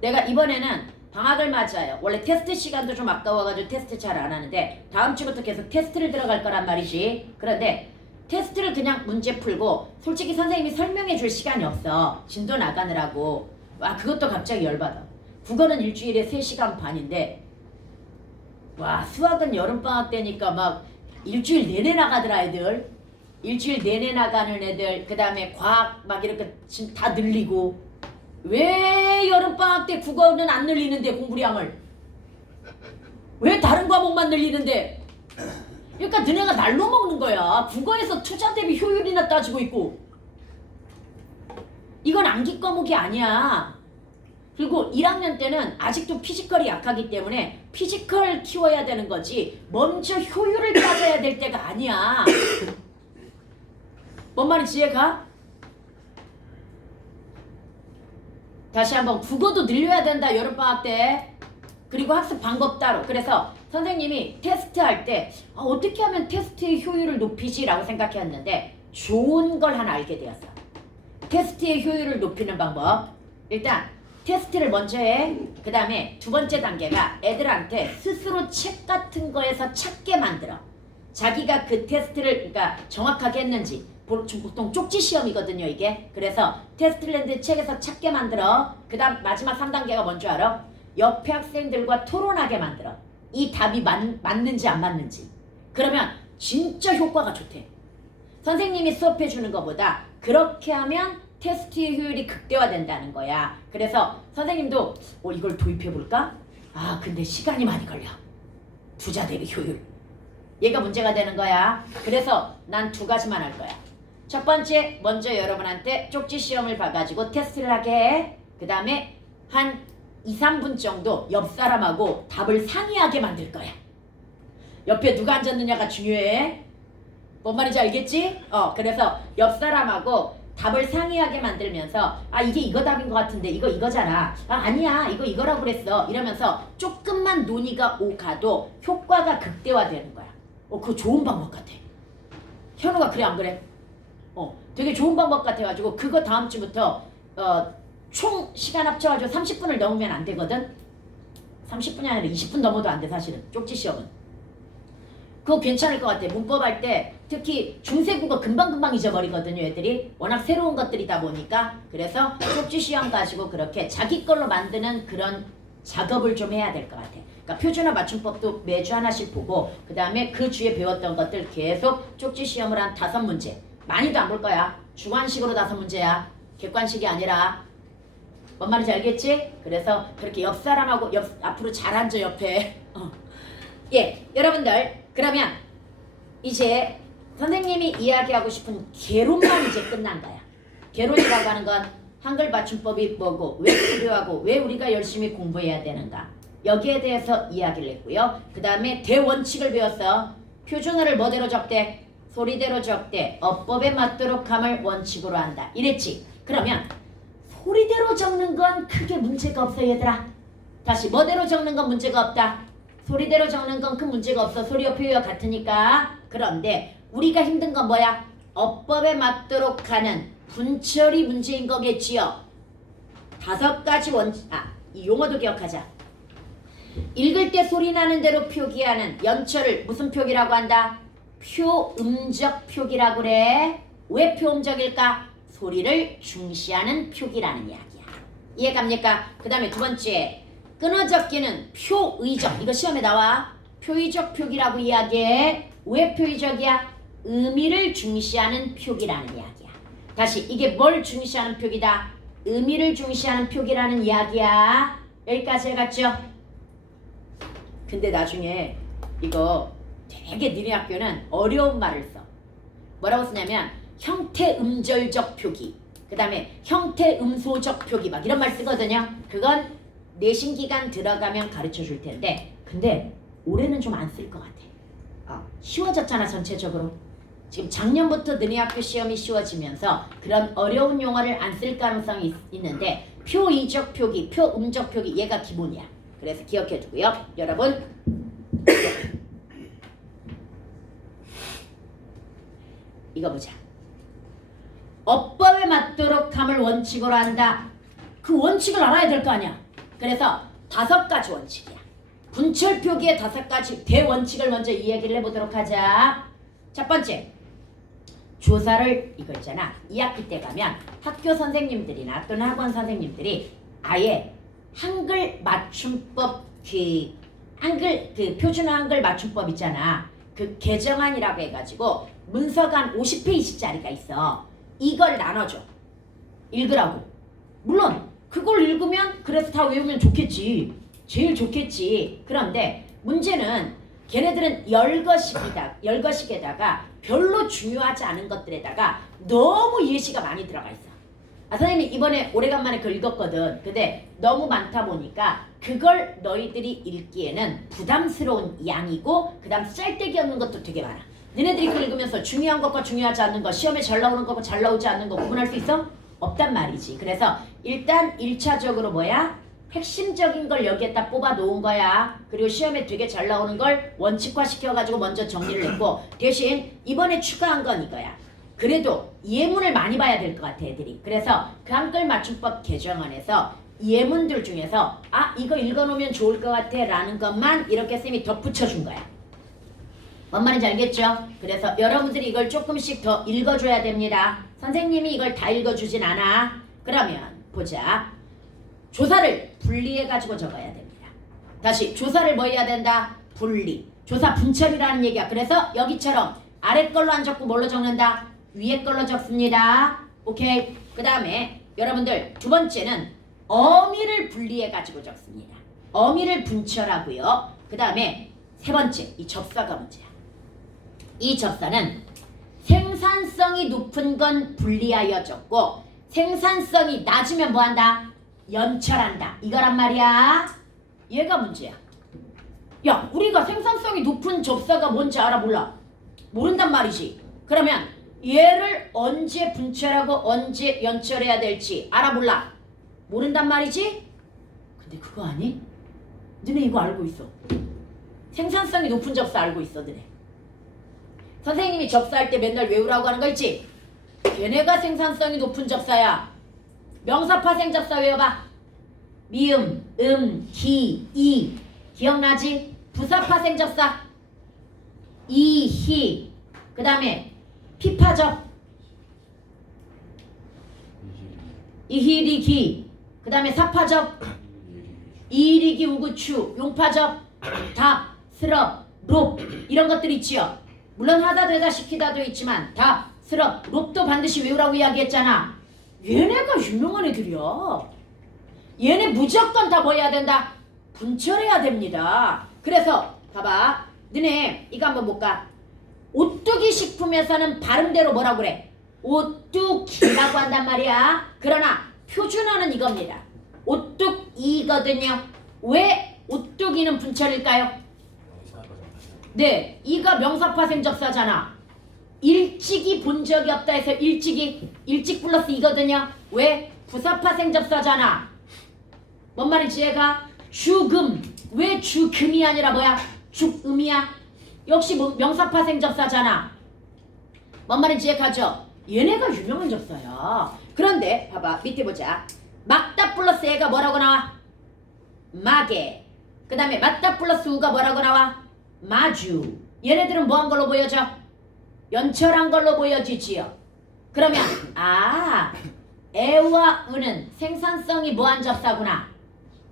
내가 이번에는 방학을 맞아요. 원래 테스트 시간도 좀 아까워가지고 테스트 잘 안 하는데 다음 주부터 계속 테스트를 들어갈 거란 말이지. 그런데 테스트를 그냥 문제 풀고 솔직히 선생님이 설명해 줄 시간이 없어. 진도 나가느라고. 와 그것도 갑자기 열받아. 국어는 일주일에 3시간 반인데 와 수학은 여름방학 때니까 막 일주일 내내 나가더라 애들. 일주일 내내 나가는 애들. 그 다음에 과학 막 이렇게 지금 다 늘리고. 왜 여름방학 때 국어는 안 늘리는데 공부량을? 왜 다른 과목만 늘리는데? 그러니까 너네가 날로 먹는 거야. 국어에서 투자 대비 효율이나 따지고 있고. 이건 암기 과목이 아니야. 그리고 1학년 때는 아직도 피지컬이 약하기 때문에 피지컬 키워야 되는 거지 먼저 효율을 따져야 될 때가 아니야. 뭔 말인지 이해가? 다시 한번 국어도 늘려야 된다 여름방학 때. 그리고 학습 방법 따로. 그래서 선생님이 테스트할 때 어떻게 하면 테스트의 효율을 높이지? 라고 생각했는데 좋은 걸 하나 알게 되었어. 테스트의 효율을 높이는 방법. 일단 테스트를 먼저 해. 그 다음에 두 번째 단계가 애들한테 스스로 책 같은 거에서 찾게 만들어. 자기가 그 테스트를 그러니까 정확하게 했는지. 보통 쪽지 시험이거든요 이게. 그래서 테스트를 했는데 책에서 찾게 만들어. 그 다음 마지막 3단계가 뭔 줄 알아? 옆에 학생들과 토론하게 만들어. 이 답이 맞는지 안 맞는지. 그러면 진짜 효과가 좋대. 선생님이 수업해 주는 것보다 그렇게 하면 테스트의 효율이 극대화된다는 거야. 그래서 선생님도 이걸 도입해 볼까? 근데 시간이 많이 걸려. 투자 대비 효율. 얘가 문제가 되는 거야. 그래서 난 2가지만 할 거야. 첫 번째, 먼저 여러분한테 쪽지 시험을 봐가지고 테스트를 하게 해. 그 다음에 한 2, 3분 정도 옆 사람하고 답을 상의하게 만들 거야. 옆에 누가 앉았느냐가 중요해. 뭔 말인지 알겠지? 그래서 옆 사람하고 답을 상의하게 만들면서 이게 이거 답인 것 같은데 이거잖아. 아니야 이거라고 그랬어. 이러면서 조금만 논의가 오가도 효과가 극대화되는 거야. 그거 좋은 방법 같아. 현우가 그래 안 그래? 되게 좋은 방법 같아가지고 그거 다음 주부터 총 시간 합쳐가지고 30분을 넘으면 안 되거든. 30분이 아니라 20분 넘어도 안 돼 사실은 쪽지 시험은. 그거 괜찮을 것 같아. 문법 할 때 특히 중세국어 금방금방 잊어버리거든요 애들이. 워낙 새로운 것들이다 보니까. 그래서 쪽지 시험 가지고 그렇게 자기 걸로 만드는 그런 작업을 좀 해야 될 것 같아. 그러니까 표준어 맞춤법도 매주 하나씩 보고 그 다음에 그 주에 배웠던 것들 계속 쪽지 시험을 한 5문제. 많이도 안 볼 거야. 주관식으로 5문제야. 객관식이 아니라. 뭔 말인지 알겠지? 그래서 그렇게 옆 사람하고 앞으로 잘 앉아 옆에. 예, 여러분들 그러면 이제 선생님이 이야기하고 싶은 개론만 이제 끝난 거야. 개론이라고 하는 건 한글 맞춤법이 뭐고 왜 필요하고 왜 우리가 열심히 공부해야 되는가. 여기에 대해서 이야기를 했고요. 그 다음에 대원칙을 배웠어. 표준어를 뭐대로 적대? 소리대로 적대. 어법에 맞도록 함을 원칙으로 한다. 이랬지. 그러면 소리대로 적는 건 크게 문제가 없어 얘들아. 다시 뭐대로 적는 건 문제가 없다. 소리대로 적는 건 큰 문제가 없어. 소리 표현 같으니까. 그런데 우리가 힘든 건 뭐야? 어법에 맞도록 하는 분철이 문제인 거겠지요. 5가지 원칙. 이 용어도 기억하자. 읽을 때 소리 나는 대로 표기하는 연철을 무슨 표기라고 한다? 표음적 표기라고 그래. 왜 표음적일까? 소리를 중시하는 표기라는 이야기야. 이해갑니까? 그 다음에 두 번째, 끊어적기는 표의적. 이거 시험에 나와. 표의적 표기라고 이야기해. 왜 표의적이야? 의미를 중시하는 표기라는 이야기야. 다시, 이게 뭘 중시하는 표기다? 의미를 중시하는 표기라는 이야기야. 여기까지 해갔죠? 근데 나중에 이거 되게 니네 학교는 어려운 말을 써. 뭐라고 쓰냐면 형태음절적 표기, 그 다음에 형태음소적 표기 막 이런 말 쓰거든요. 그건 내신 기간 들어가면 가르쳐 줄 텐데, 근데 올해는 좀 안 쓸 것 같아. 쉬워졌잖아 전체적으로. 지금 작년부터 너네 학교 시험이 쉬워지면서 그런 어려운 용어를 안 쓸 가능성이 있는데, 표의적 표기, 표음적 표기, 얘가 기본이야. 그래서 기억해 두고요. 여러분 이거 보자. 어법에 맞도록 함을 원칙으로 한다. 그 원칙을 알아야 될 거 아니야. 그래서 5가지 원칙이야. 분철 표기의 5가지 대원칙을 먼저 이야기를 해보도록 하자. 첫 번째, 조사를, 이거 있잖아. 2학기 때 가면 학교 선생님들이나 또는 학원 선생님들이 아예 한글 맞춤법, 그 표준 한글 맞춤법 있잖아. 그 개정안이라고 해가지고 문서가 한 50페이지짜리가 있어. 이걸 나눠줘. 읽으라고. 물론 그걸 읽으면 그래서 다 외우면 좋겠지. 제일 좋겠지. 그런데 문제는 걔네들은 열거식에다가 별로 중요하지 않은 것들에다가 너무 예시가 많이 들어가 있어. 선생님이 이번에 오래간만에 그걸 읽었거든. 근데 너무 많다 보니까 그걸 너희들이 읽기에는 부담스러운 양이고, 그 다음 짤데기 없는 것도 되게 많아. 너네들이 그걸 읽으면서 중요한 것과 중요하지 않는 것, 시험에 잘 나오는 것과 잘 나오지 않는 거 구분할 수 있어? 없단 말이지. 그래서 일단 1차적으로 뭐야? 핵심적인 걸 여기에다 뽑아 놓은 거야. 그리고 시험에 되게 잘 나오는 걸 원칙화 시켜가지고 먼저 정리를 했고, 대신 이번에 추가한 건 이거야. 그래도 예문을 많이 봐야 될 것 같아 애들이. 그래서 그 한글 맞춤법 개정안에서 예문들 중에서 이거 읽어놓으면 좋을 것 같아 라는 것만 이렇게 쌤이 덧붙여준 거야. 뭔 말인지 알겠죠? 그래서 여러분들이 이걸 조금씩 더 읽어줘야 됩니다. 선생님이 이걸 다 읽어주진 않아. 그러면 보자. 조사를 분리해가지고 적어야 됩니다. 다시, 조사를 뭐 해야 된다? 분리. 조사 분철이라는 얘기야. 그래서 여기처럼 아래 걸로 안 적고 뭘로 적는다? 위에 걸로 적습니다. 오케이. 그 다음에 여러분들 두 번째는 어미를 분리해가지고 적습니다. 어미를 분철하고요. 그 다음에 세 번째, 이 접사가 문제야. 이 접사는 생산성이 높은 건 분리하여 적고, 생산성이 낮으면 뭐한다? 연철한다. 이거란 말이야. 얘가 문제야. 야, 우리가 생산성이 높은 접사가 뭔지 알아? 몰라? 모른단 말이지. 그러면 얘를 언제 분철하고 언제 연철해야 될지 알아? 몰라? 모른단 말이지? 근데 그거 아니? 너네 이거 알고 있어. 생산성이 높은 접사 알고 있어 너네. 선생님이 접사할 때 맨날 외우라고 하는 거 있지? 걔네가 생산성이 높은 접사야. 명사파생 접사 외워봐. 미음, 기, 이. 기억나지? 부사파생 접사. 이, 히. 그 다음에 피파접. 이히리, 기. 그 다음에 사파접. 이리기, 우구추. 용파접. 답, 스럽, 롭. 이런 것들 있지요. 물론 하다 되다 시키다도 있지만 답, 스럽, 롭도 반드시 외우라고 이야기했잖아. 얘네가 유명한 애들이야. 얘네 무조건 다 뭐 해야 된다? 분철해야 됩니다. 그래서 봐봐. 너네 이거 한번 볼까? 오뚜기 식품에서는 발음대로 뭐라고 그래? 오뚜기라고 한단 말이야. 그러나 표준어는 이겁니다. 오뚜이거든요. 왜 오뚜기는 분철일까요? 네, 이가 명사파생 접사잖아. 일찍이 본 적이 없다 해서 일찍 플러스 이거든요. 왜? 부사파생 접사잖아. 뭔 말인지 얘가? 죽음. 왜 죽음이 아니라 뭐야? 죽음이야. 역시 뭐 명사파생 접사잖아. 뭔 말인지 이해가죠? 얘네가 유명한 접사야. 그런데 봐봐 밑에 보자. 막다 플러스 애가 뭐라고 나와? 마게. 그 다음에 맞다 플러스 우가 뭐라고 나와? 마주. 얘네들은 뭐 한 걸로 보여져? 연철한 걸로 보여지지요. 그러면 에와 은은 생산성이 뭐한 접사구나.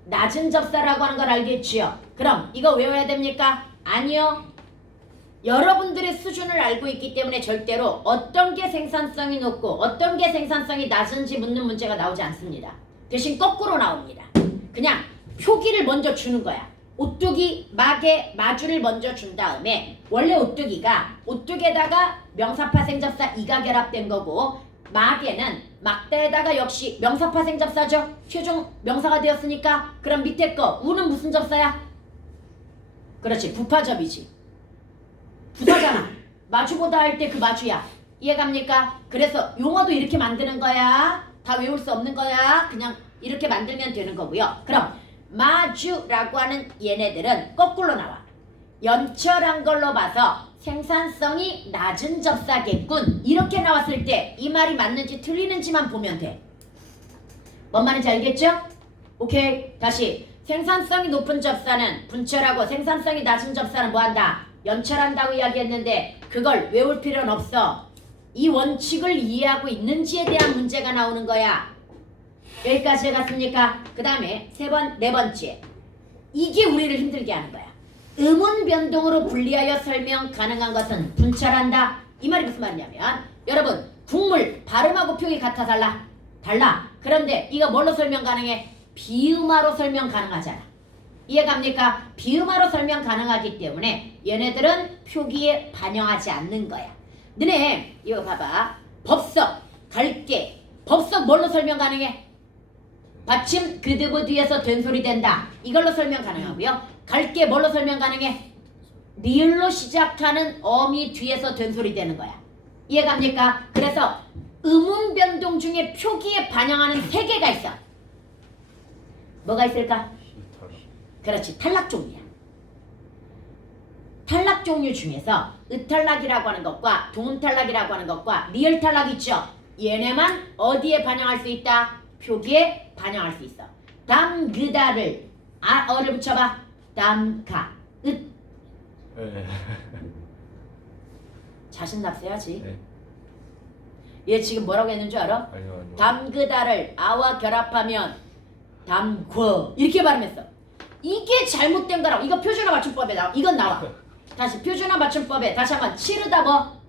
낮은 접사라고 하는 걸 알겠지요. 그럼 이거 외워야 됩니까? 아니요. 여러분들의 수준을 알고 있기 때문에 절대로 어떤 게 생산성이 높고 어떤 게 생산성이 낮은지 묻는 문제가 나오지 않습니다. 대신 거꾸로 나옵니다. 그냥 표기를 먼저 주는 거야. 오뚜기, 막에, 마주를 먼저 준 다음에 원래 오뚜기에다가 명사파 생접사 이가 결합된 거고 막에는 막대에다가 역시 명사파 생접사죠. 최종 명사가 되었으니까 그럼 밑에 거 우는 무슨 접사야? 그렇지, 부파접이지. 부사잖아. 마주보다 할 때 그 마주야. 이해갑니까? 그래서 용어도 이렇게 만드는 거야. 다 외울 수 없는 거야. 그냥 이렇게 만들면 되는 거고요. 그럼 마주라고 하는 얘네들은 거꾸로 나와. 연철한 걸로 봐서 생산성이 낮은 접사겠군. 이렇게 나왔을 때 이 말이 맞는지 틀리는지만 보면 돼. 뭔 말인지 알겠죠? 오케이. 다시. 생산성이 높은 접사는 분철하고 생산성이 낮은 접사는 뭐한다? 연철한다고 이야기했는데 그걸 외울 필요는 없어. 이 원칙을 이해하고 있는지에 대한 문제가 나오는 거야. 여기까지 갔습니까? 그 다음에 네 번째. 이게 우리를 힘들게 하는 거야. 음운 변동으로 분리하여 설명 가능한 것은 분철한다. 이 말이 무슨 말이냐면 여러분 국물 발음하고 표기 같아 달라? 달라. 그런데 이거 뭘로 설명 가능해? 비음화로 설명 가능하잖아. 이해갑니까? 비음화로 설명 가능하기 때문에 얘네들은 표기에 반영하지 않는 거야. 너네 이거 봐봐. 법석, 갈게. 법석 뭘로 설명 가능해? 받침 그드브 뒤에서 된소리 된다. 이걸로 설명 가능하고요. 갈게 뭘로 설명 가능해? 리을로 시작하는 어미 뒤에서 된소리 되는 거야. 이해갑니까? 그래서 음운 변동 중에 표기에 반영하는 세 개가 있어. 뭐가 있을까? 그렇지, 탈락 종류야. 탈락 종류 중에서 으탈락이라고 하는 것과 동음탈락이라고 하는 것과 리을탈락 있죠? 얘네만 어디에 반영할 수 있다? 표기에 반영할 수 있어. 담그다를 어를 붙여봐. 담가 으 자신 납세야지. 네. 얘 지금 뭐라고 했는 줄 알아? 아니요. 담그다를 아와 결합하면 담궈 이렇게 발음했어. 이게 잘못된 거라고. 이거 표준화 맞춤법에 나와. 이건 나와. 다시 표준화 맞춤법에 다시 한번 치르다 뭐?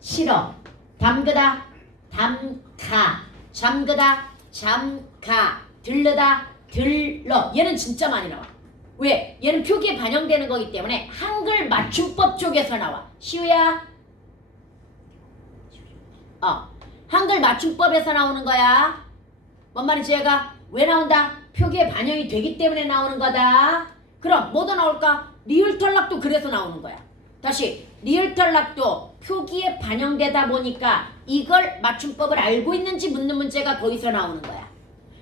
치러. 담그다 담가. 잠그다 잠가. 들르다 들러. 얘는 진짜 많이 나와. 왜? 얘는 표기에 반영되는 거기 때문에 한글 맞춤법 쪽에서 나와. 시우야. 한글 맞춤법에서 나오는 거야. 뭔 말인지 얘가 왜 나온다? 표기에 반영이 되기 때문에 나오는 거다. 그럼 뭐도 나올까? 리을탈락도 그래서 나오는 거야. 다시 리을탈락도 표기에 반영되다 보니까 이걸 맞춤법을 알고 있는지 묻는 문제가 거기서 나오는 거야.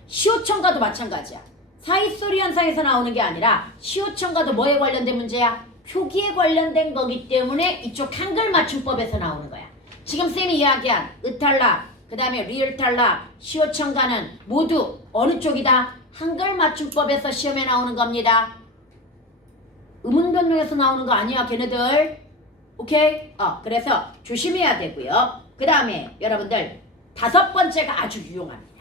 시오청가도 마찬가지야. 사이소리 현상에서 나오는 게 아니라 시오청가도 뭐에 관련된 문제야? 표기에 관련된 거기 때문에 이쪽 한글 맞춤법에서 나오는 거야. 지금 쌤이 이야기한 으탈락, 그 다음에 리을탈락, 시오청가는 모두 어느 쪽이다? 한글 맞춤법에서 시험에 나오는 겁니다. 음운변동에서 나오는 거 아니야 걔네들. 오케이? 그래서 조심해야 되고요. 그 다음에 여러분들 다섯 번째가 아주 유용합니다.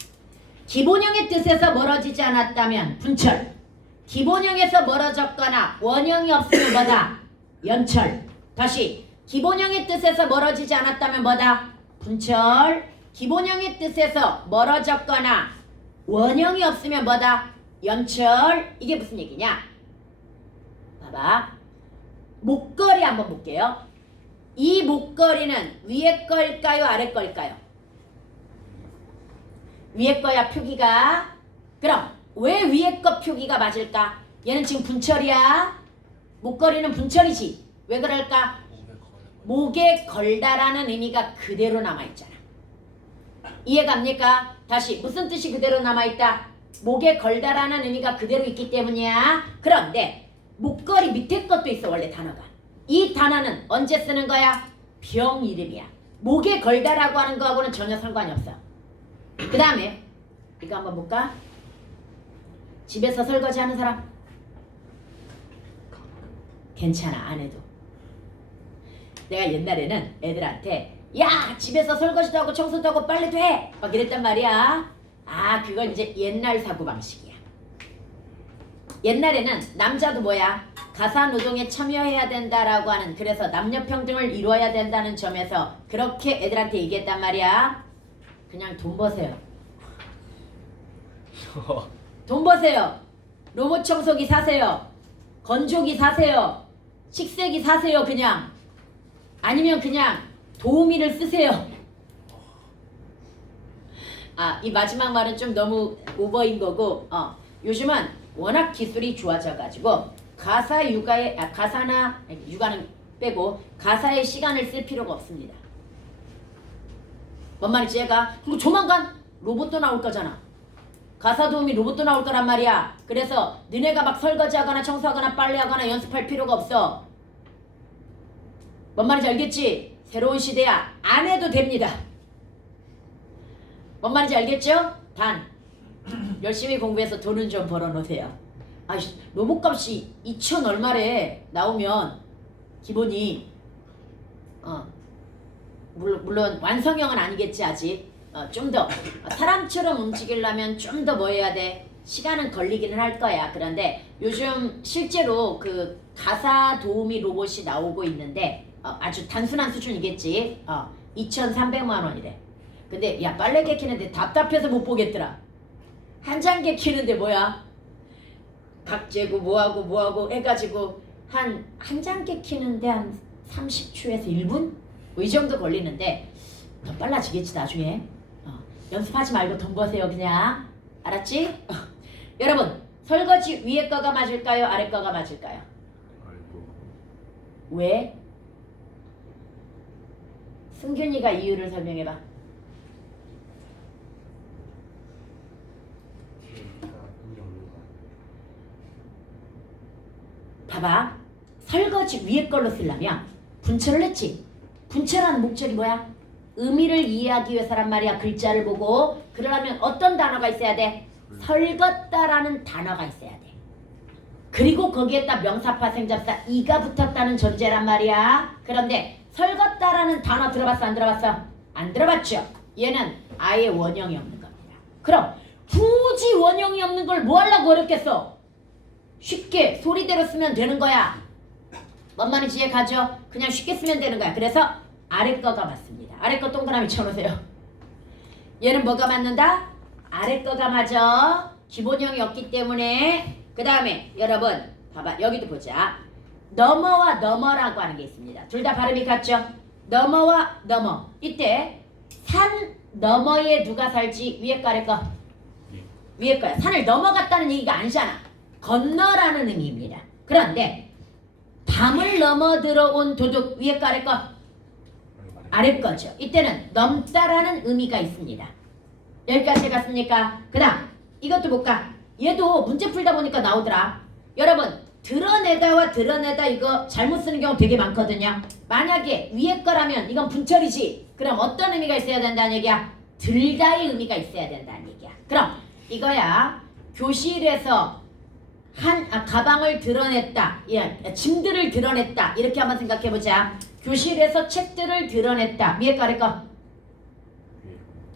기본형의 뜻에서 멀어지지 않았다면 분철. 기본형에서 멀어졌거나 원형이 없으면 뭐다? 연철. 다시 기본형의 뜻에서 멀어지지 않았다면 뭐다? 분철. 기본형의 뜻에서 멀어졌거나 원형이 없으면 뭐다? 연철. 이게 무슨 얘기냐? 봐봐. 목걸이 한번 볼게요. 이 목걸이는 위에 거일까요? 아래 거일까요? 위에 거야 표기가. 그럼 왜 위에 거 표기가 맞을까? 얘는 지금 분철이야. 목걸이는 분철이지. 왜 그럴까? 목에 걸다라는 의미가 그대로 남아있잖아. 이해갑니까? 다시 무슨 뜻이 그대로 남아있다? 목에 걸다라는 의미가 그대로 있기 때문이야. 그런데 목걸이 밑에 것도 있어 원래 단어가. 이 단어는 언제 쓰는 거야? 병 이름이야. 목에 걸다라고 하는 거하고는 전혀 상관이 없어. 그 다음에 이거 한번 볼까? 집에서 설거지 하는 사람? 괜찮아 안 해도. 내가 옛날에는 애들한테 야 집에서 설거지도 하고 청소도 하고 빨래도 해 막 이랬단 말이야. 아 그건 이제 옛날 사고방식이야. 옛날에는 남자도 뭐야 가사노동에 참여해야 된다라고 하는 그래서 남녀평등을 이루어야 된다는 점에서 그렇게 애들한테 얘기했단 말이야. 그냥 돈 버세요. 돈 버세요. 로봇 청소기 사세요. 건조기 사세요. 식세기 사세요. 그냥 아니면 그냥 도우미를 쓰세요. 아, 이 마지막 말은 좀 너무 오버인 거고 요즘은 워낙 기술이 좋아져 가지고 가사 육아에 가사나 아니, 육아는 빼고 가사에 시간을 쓸 필요가 없습니다. 뭔 말인지 얘가 그리고 조만간 로봇도 나올 거잖아. 가사 도우미 로봇도 나올 거란 말이야. 그래서 너네가 막 설거지하거나 청소하거나 빨래하거나 연습할 필요가 없어. 뭔 말인지 알겠지? 새로운 시대야. 안 해도 됩니다. 뭔 말인지 알겠죠? 단 열심히 공부해서 돈은 좀 벌어놓으세요. 아, 로봇값이 2천 얼마래 나오면 기본이 물론 완성형은 아니겠지 아직. 좀 더 사람처럼 움직이려면 좀 더 뭐 해야 돼? 시간은 걸리기는 할 거야. 그런데 요즘 실제로 그 가사 도우미 로봇이 나오고 있는데 아주 단순한 수준이겠지. 2,300만 원이래. 근데 야 빨래 개키는데 답답해서 못 보겠더라. 한 장 개키는데 뭐야? 각 재고 뭐하고 해가지고 한 장 개키는데 한 30초에서 1분? 뭐 이 정도 걸리는데 더 빨라지겠지 나중에. 연습하지 말고 돈 버세요 그냥. 알았지? 여러분 설거지 위에 거가 맞을까요? 아래 거가 맞을까요? 왜? 승균이가 이유를 설명해봐. 봐봐. 설거지 위에 걸로 쓰려면 분철을 했지. 분철하는 목적이 뭐야? 의미를 이해하기 위해서란 말이야. 글자를 보고. 그러려면 어떤 단어가 있어야 돼? 설걷다라는 단어가 있어야 돼. 그리고 거기에다 명사파 생잡사 이가 붙었다는 전제란 말이야. 그런데 설걷다라는 단어 들어봤어 안 들어봤어? 안 들어봤죠? 얘는 아예 원형이 없는 겁니다. 그럼 굳이 원형이 없는 걸 뭐 하려고 어렵겠어? 쉽게 소리대로 쓰면 되는 거야. 뭔 말인지 이해 가죠? 그냥 쉽게 쓰면 되는 거야. 그래서 아래 거가 맞습니다. 아래 거 동그라미 쳐놓으세요. 얘는 뭐가 맞는다? 아래 거가 맞아. 기본형이 없기 때문에. 그 다음에 여러분 봐봐 여기도 보자. 넘어와 넘어라고 하는 게 있습니다. 둘 다 발음이 같죠? 넘어와 넘어. 이때 산 너머에 누가 살지? 위에 거 아래 거? 위에 거야. 산을 넘어갔다는 얘기가 아니잖아. 건너라는 의미입니다. 그런데 담을 넘어 들어온 도둑 위에 거 아래 거? 아래 거죠. 이때는 넘다라는 의미가 있습니다. 여기까지 갔습니까? 그 다음 이것도 볼까? 얘도 문제 풀다 보니까 나오더라. 여러분 드러내다와 드러내다 이거 잘못 쓰는 경우 되게 많거든요. 만약에 위에 거라면 이건 분철이지. 그럼 어떤 의미가 있어야 된다는 얘기야? 들다의 의미가 있어야 된다는 얘기야. 그럼 이거야. 교실에서 가방을 드러냈다. 예, 짐들을 드러냈다. 이렇게 한번 생각해보자. 교실에서 책들을 드러냈다. 위에 거 아래 거?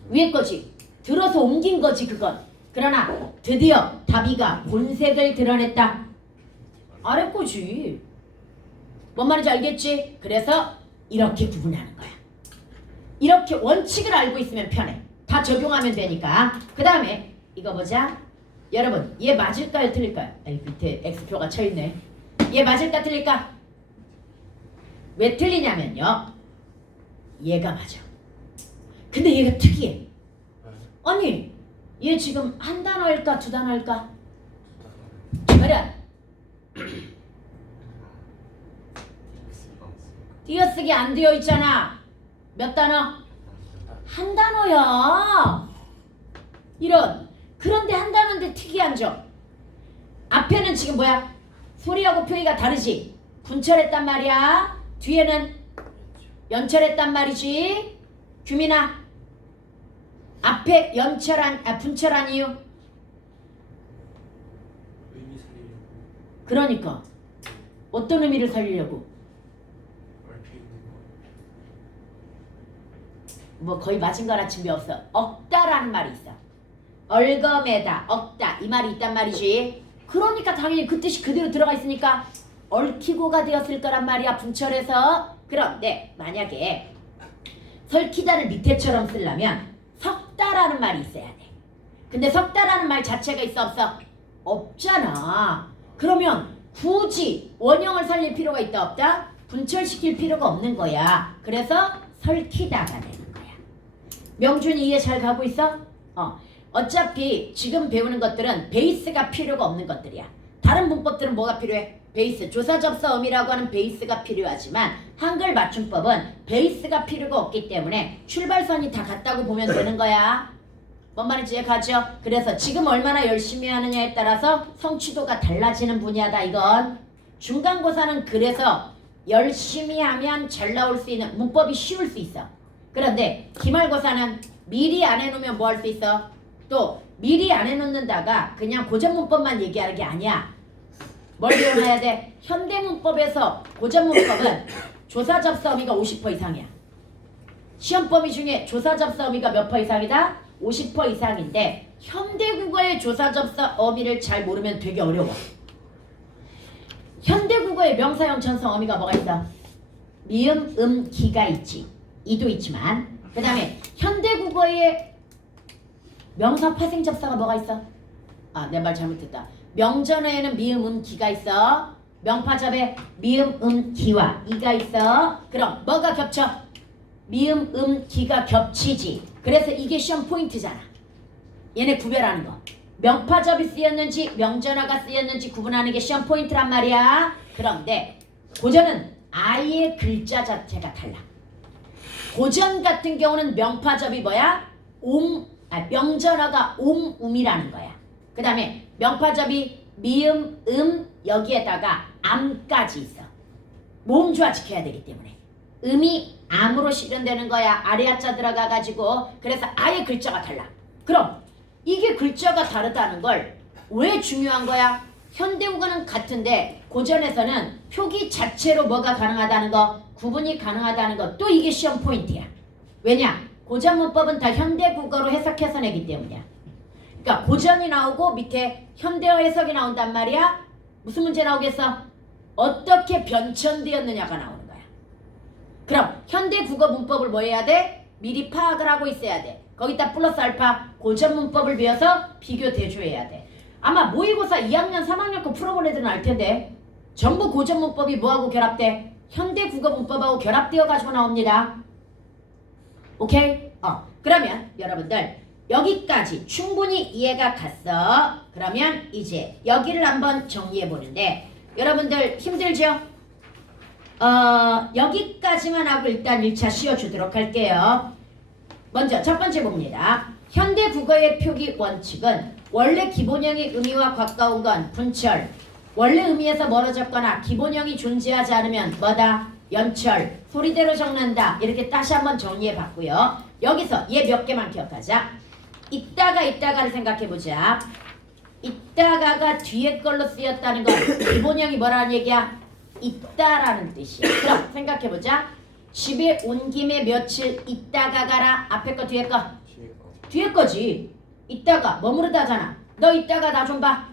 위에 거지. 들어서 옮긴 거지 그건. 그러나 드디어 다비가 본색을 드러냈다. 아래 거지. 뭔 말인지 알겠지? 그래서 이렇게 구분하는 거야. 이렇게 원칙을 알고 있으면 편해. 다 적용하면 되니까. 그 다음에 이거 보자. 여러분 얘 맞을까요 틀릴까요? 아이 밑에 X표가 쳐있네. 얘 맞을까 틀릴까? 왜 틀리냐면요. 얘가 맞아. 근데 얘가 특이해. 아니 얘 지금 한 단어일까 두 단어일까? 그래. 띄어쓰기 안 되어 있잖아. 몇 단어? 한 단어야. 이런. 그런데 한 단어인데 특이한 점. 앞에는 지금 뭐야? 소리하고 표기가 다르지. 분철했단 말이야. 뒤에는 연철했단 말이지. 규민아. 앞에 분철한 이유? 의미 살리려고. 그러니까 어떤 의미를 살리려고? 뭐 거의 맞은 거라 준비 없어. 억다라는 말이 있어. 얼거매다, 억다 이 말이 있단 말이지. 그러니까 당연히 그 뜻이 그대로 들어가 있으니까 얽히고가 되었을 거란 말이야. 분철에서. 그런데 만약에 설키다를 밑에처럼 쓰려면 석다라는 말이 있어야 돼. 근데 석다라는 말 자체가 있어 없어? 없잖아. 그러면 굳이 원형을 살릴 필요가 있다 없다? 분철시킬 필요가 없는 거야. 그래서 설키다가 되는 거야. 명준이 이해 잘 가고 있어? 어차피 지금 배우는 것들은 베이스가 필요가 없는 것들이야. 다른 문법들은 뭐가 필요해? 베이스, 조사접사음이라고 하는 베이스가 필요하지만 한글 맞춤법은 베이스가 필요가 없기 때문에 출발선이 다 같다고 보면 되는 거야. 뭔 말인지 이해가죠? 그래서 지금 얼마나 열심히 하느냐에 따라서 성취도가 달라지는 분야다 이건. 중간고사는 그래서 열심히 하면 잘 나올 수 있는 문법이 쉬울 수 있어. 그런데 기말고사는 미리 안 해놓으면 뭐 할 수 있어? 또 미리 안 해놓는다가 그냥 고전문법만 얘기하는 게 아니야. 뭘 배워놔야 돼? 현대문법에서 고전문법은 조사접사 어미가 50% 이상이야. 시험 범위 중에 조사접사 어미가 몇 % 이상이다? 50% 이상인데 현대국어의 조사접사 어미를 잘 모르면 되게 어려워. 현대국어의 명사형 전성 어미가 뭐가 있어? 미음, 기가 있지. 이도 있지만 그 다음에 현대국어의 명사 파생접사가 뭐가 있어? 내 말 잘못했다. 명전어에는 미음, 기가 있어. 명파접에 미음, 기와 이가 있어. 그럼 뭐가 겹쳐? 미음, 기가 겹치지. 그래서 이게 시험 포인트잖아. 얘네 구별하는 거. 명파접이 쓰였는지 명전어가 쓰였는지 구분하는 게 시험 포인트란 말이야. 그런데 고전은 아예 글자 자체가 달라. 고전 같은 경우는 명파접이 뭐야? 명전어가 옴이라는 거야. 그 다음에 명파접이 미음, 여기에다가 암까지 있어. 모음조화 지켜야 되기 때문에. 음이 암으로 실현되는 거야. 아래아자 들어가가지고. 그래서 아예 글자가 달라. 그럼 이게 글자가 다르다는 걸 왜 중요한 거야? 현대국어는 같은데 고전에서는 표기 자체로 뭐가 가능하다는 거, 구분이 가능하다는 거, 또 이게 시험 포인트야. 왜냐? 고전 문법은 다 현대국어로 해석해서 내기 때문이야. 그러니까 고전이 나오고 밑에 현대어 해석이 나온단 말이야. 무슨 문제 나오겠어? 어떻게 변천되었느냐가 나오는 거야. 그럼 현대국어 문법을 뭐 해야 돼? 미리 파악을 하고 있어야 돼. 거기다 플러스 알파 고전 문법을 배워서 비교 대조해야 돼. 아마 모의고사 2학년 3학년 거 풀어본 애들은 알 텐데 전부 고전 문법이 뭐하고 결합돼? 현대국어 문법하고 결합되어 가지고 나옵니다. 오케이? 그러면 여러분들 여기까지 충분히 이해가 갔어. 그러면 이제 여기를 한번 정리해 보는데 여러분들 힘들죠? 여기까지만 하고 일단 1차 씌워주도록 할게요. 먼저 첫 번째 봅니다. 현대국어의 표기 원칙은 원래 기본형의 의미와 가까운 건 분철, 원래 의미에서 멀어졌거나 기본형이 존재하지 않으면 뭐다? 연철, 소리대로 적는다. 이렇게 다시 한번 정리해 봤고요. 여기서 얘 몇 개만 기억하자. 이따가를 생각해보자. 이따가가 뒤에 걸로 쓰였다는 건 기본형이 뭐라는 얘기야? 있다라는 뜻이야. 그럼 생각해보자. 집에 온 김에 며칠 있다가 가라. 앞에 거 뒤에 거? 뒤에 거지. 있다가 머무르다잖아. 너 있다가 나 좀 봐.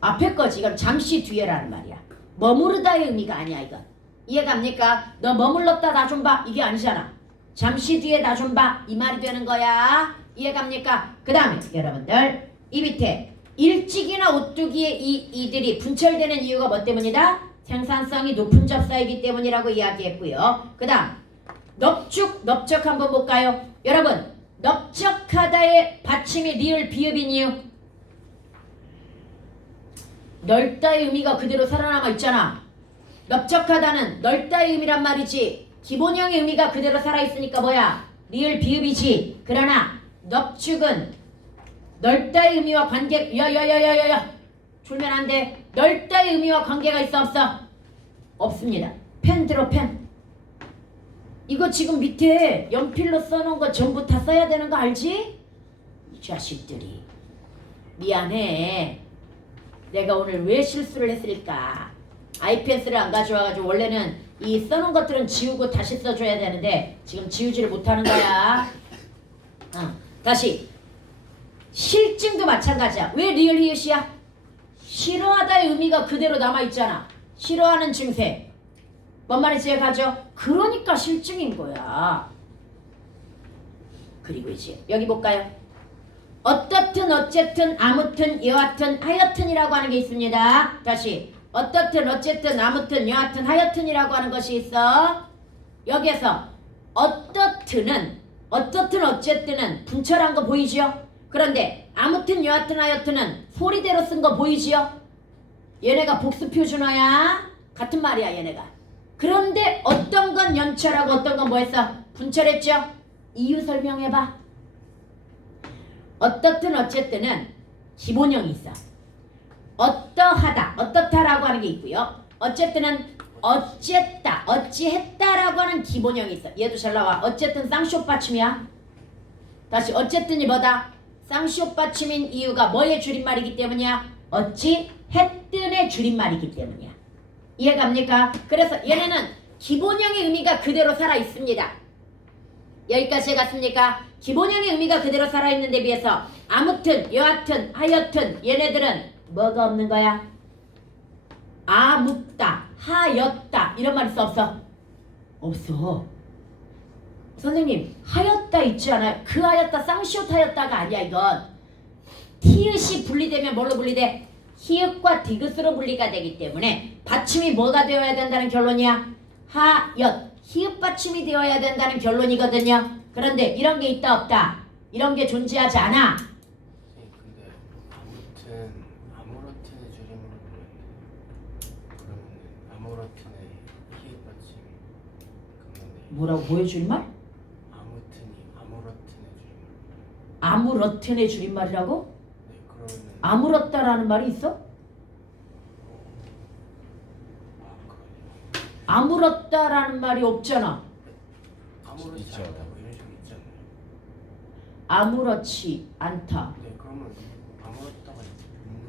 앞에 거지. 이건 잠시 뒤에라는 말이야. 머무르다의 의미가 아니야 이건. 이해갑니까? 너 머물렀다 나 좀 봐. 이게 아니잖아. 잠시 뒤에 나 좀 봐. 이 말이 되는 거야. 이해갑니까? 그 다음에 여러분들 이 밑에 일찍이나 오뚜기의 이들이 분철되는 이유가 뭐 때문이다? 생산성이 높은 접사이기 때문이라고 이야기했고요. 그 다음 넙죽 한번 볼까요? 여러분 넓적하다의 받침이 리을 비읍인 이유 넓다의 의미가 그대로 살아남아 있잖아. 넓적하다는 넓다의 의미란 말이지 기본형의 의미가 그대로 살아있으니까 뭐야? 리을 비읍이지. 그러나 넙죽은 넓다의 의미와 관계 야야야야야야 졸면 안 돼. 넓다의 의미와 관계가 있어 없어? 없습니다. 펜 들어 펜. 이거 지금 밑에 연필로 써놓은 거 전부 다 써야 되는 거 알지? 이 자식들이 미안해. 내가 오늘 왜 실수를 했을까? 아이펜슬을 안 가져와가지고 원래는 이 써놓은 것들은 지우고 다시 써줘야 되는데 지금 지우지를 못하는 거야. 다시 실증도 마찬가지야. 왜 리얼 히읗이야? 싫어하다의 의미가 그대로 남아있잖아. 싫어하는 증세. 뭔 말인지 가죠? 그러니까 실증인 거야. 그리고 이제 여기 볼까요? 어떻든 어쨌든 아무튼 여하튼 하여튼이라고 하는 게 있습니다. 다시 어떻든 어쨌든 아무튼 여하튼 하여튼이라고 하는 것이 있어. 여기에서 어떻든 어쨌든은 분철한 거 보이지요? 그런데 아무튼 여하튼 하여튼은 소리대로 쓴 거 보이지요? 얘네가 복수 표준어야. 같은 말이야 얘네가. 그런데 어떤 건 연철하고 어떤 건 뭐했어? 분철했죠? 이유 설명해봐. 어떻든 어쨌든은 기본형이 있어. 어떠하다, 어떻다라고 하는 게 있고요. 어쨌든은 어쨌다, 어찌했다라고 하는 기본형이 있어. 얘도 잘 나와. 어쨌든 쌍시옷 받침이야. 다시 어쨌든이 뭐다? 쌍시옷 받침인 이유가 뭐의 줄임말이기 때문이야? 어찌했든의 줄임말이기 때문이야. 이해갑니까? 그래서 얘네는 기본형의 의미가 그대로 살아있습니다. 여기까지 갔습니까? 기본형의 의미가 그대로 살아있는 데 비해서 아무튼, 여하튼, 하여튼 얘네들은 뭐가 없는 거야? 아묻다, 하였다 이런 말 있어 없어? 없어. 선생님 하였다 있지 않아요? 그 하였다 쌍시옷 하였다가 아니야 이건. 티읕이 분리되면 뭘로 분리돼? 히읗과 디귿으로 분리가 되기 때문에 받침이 뭐가 되어야 된다는 결론이야? 하였. 히읗 받침이 되어야 된다는 결론이거든요. 그런데 이런 게 있다 없다? 이런 게 존재하지 않아. 근데 아무튼 아무렇든의 줄임말로 불렀는데 그러면 아무렇든의 히읗 받침 그건데 뭐라고 보여줄말? 아무튼이 아무렇든의 줄임말. 아무렇든의 줄임말이라고? 네 그러면 아무렇다라는 말이 있어? 그러네요. 아무렇다라는 말이 없잖아. 아무렇지 있죠. 않다 뭐 이런 식으로 있잖아요. 아무렇지 않다. 네 그러면 아무렇다가 있는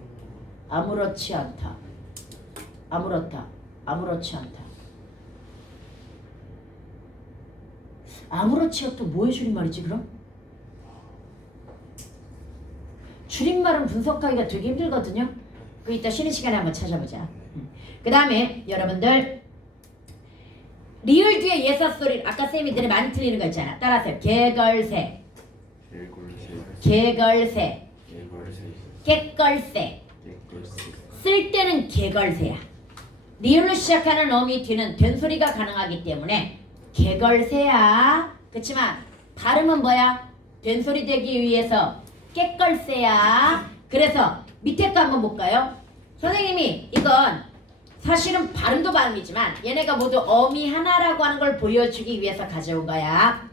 거. 아무렇지 않다. 아무렇다. 아무렇지 않다. 아무렇지가 또 뭐의 줄임말이지 그럼? 줄임말은 분석하기가 되게 힘들거든요. 그 이따 쉬는 시간에 한번 찾아보자. 그 다음에 여러분들 리을 뒤에 예사소리 아까 쌤이들이 많이 틀리는 거 있잖아. 따라하세요. 개걸새, 개걸새, 깨걸새. 쓸 때는 개걸새야. 리을로 시작하는 어미 뒤는 된소리가 가능하기 때문에 개걸새야. 그치만 발음은 뭐야? 된소리 되기 위해서 깨걸새야. 그래서 밑에 거 한번 볼까요? 선생님이 이건 사실은 발음도 발음이지만 얘네가 모두 어미 하나라고 하는 걸 보여주기 위해서 가져온 거야.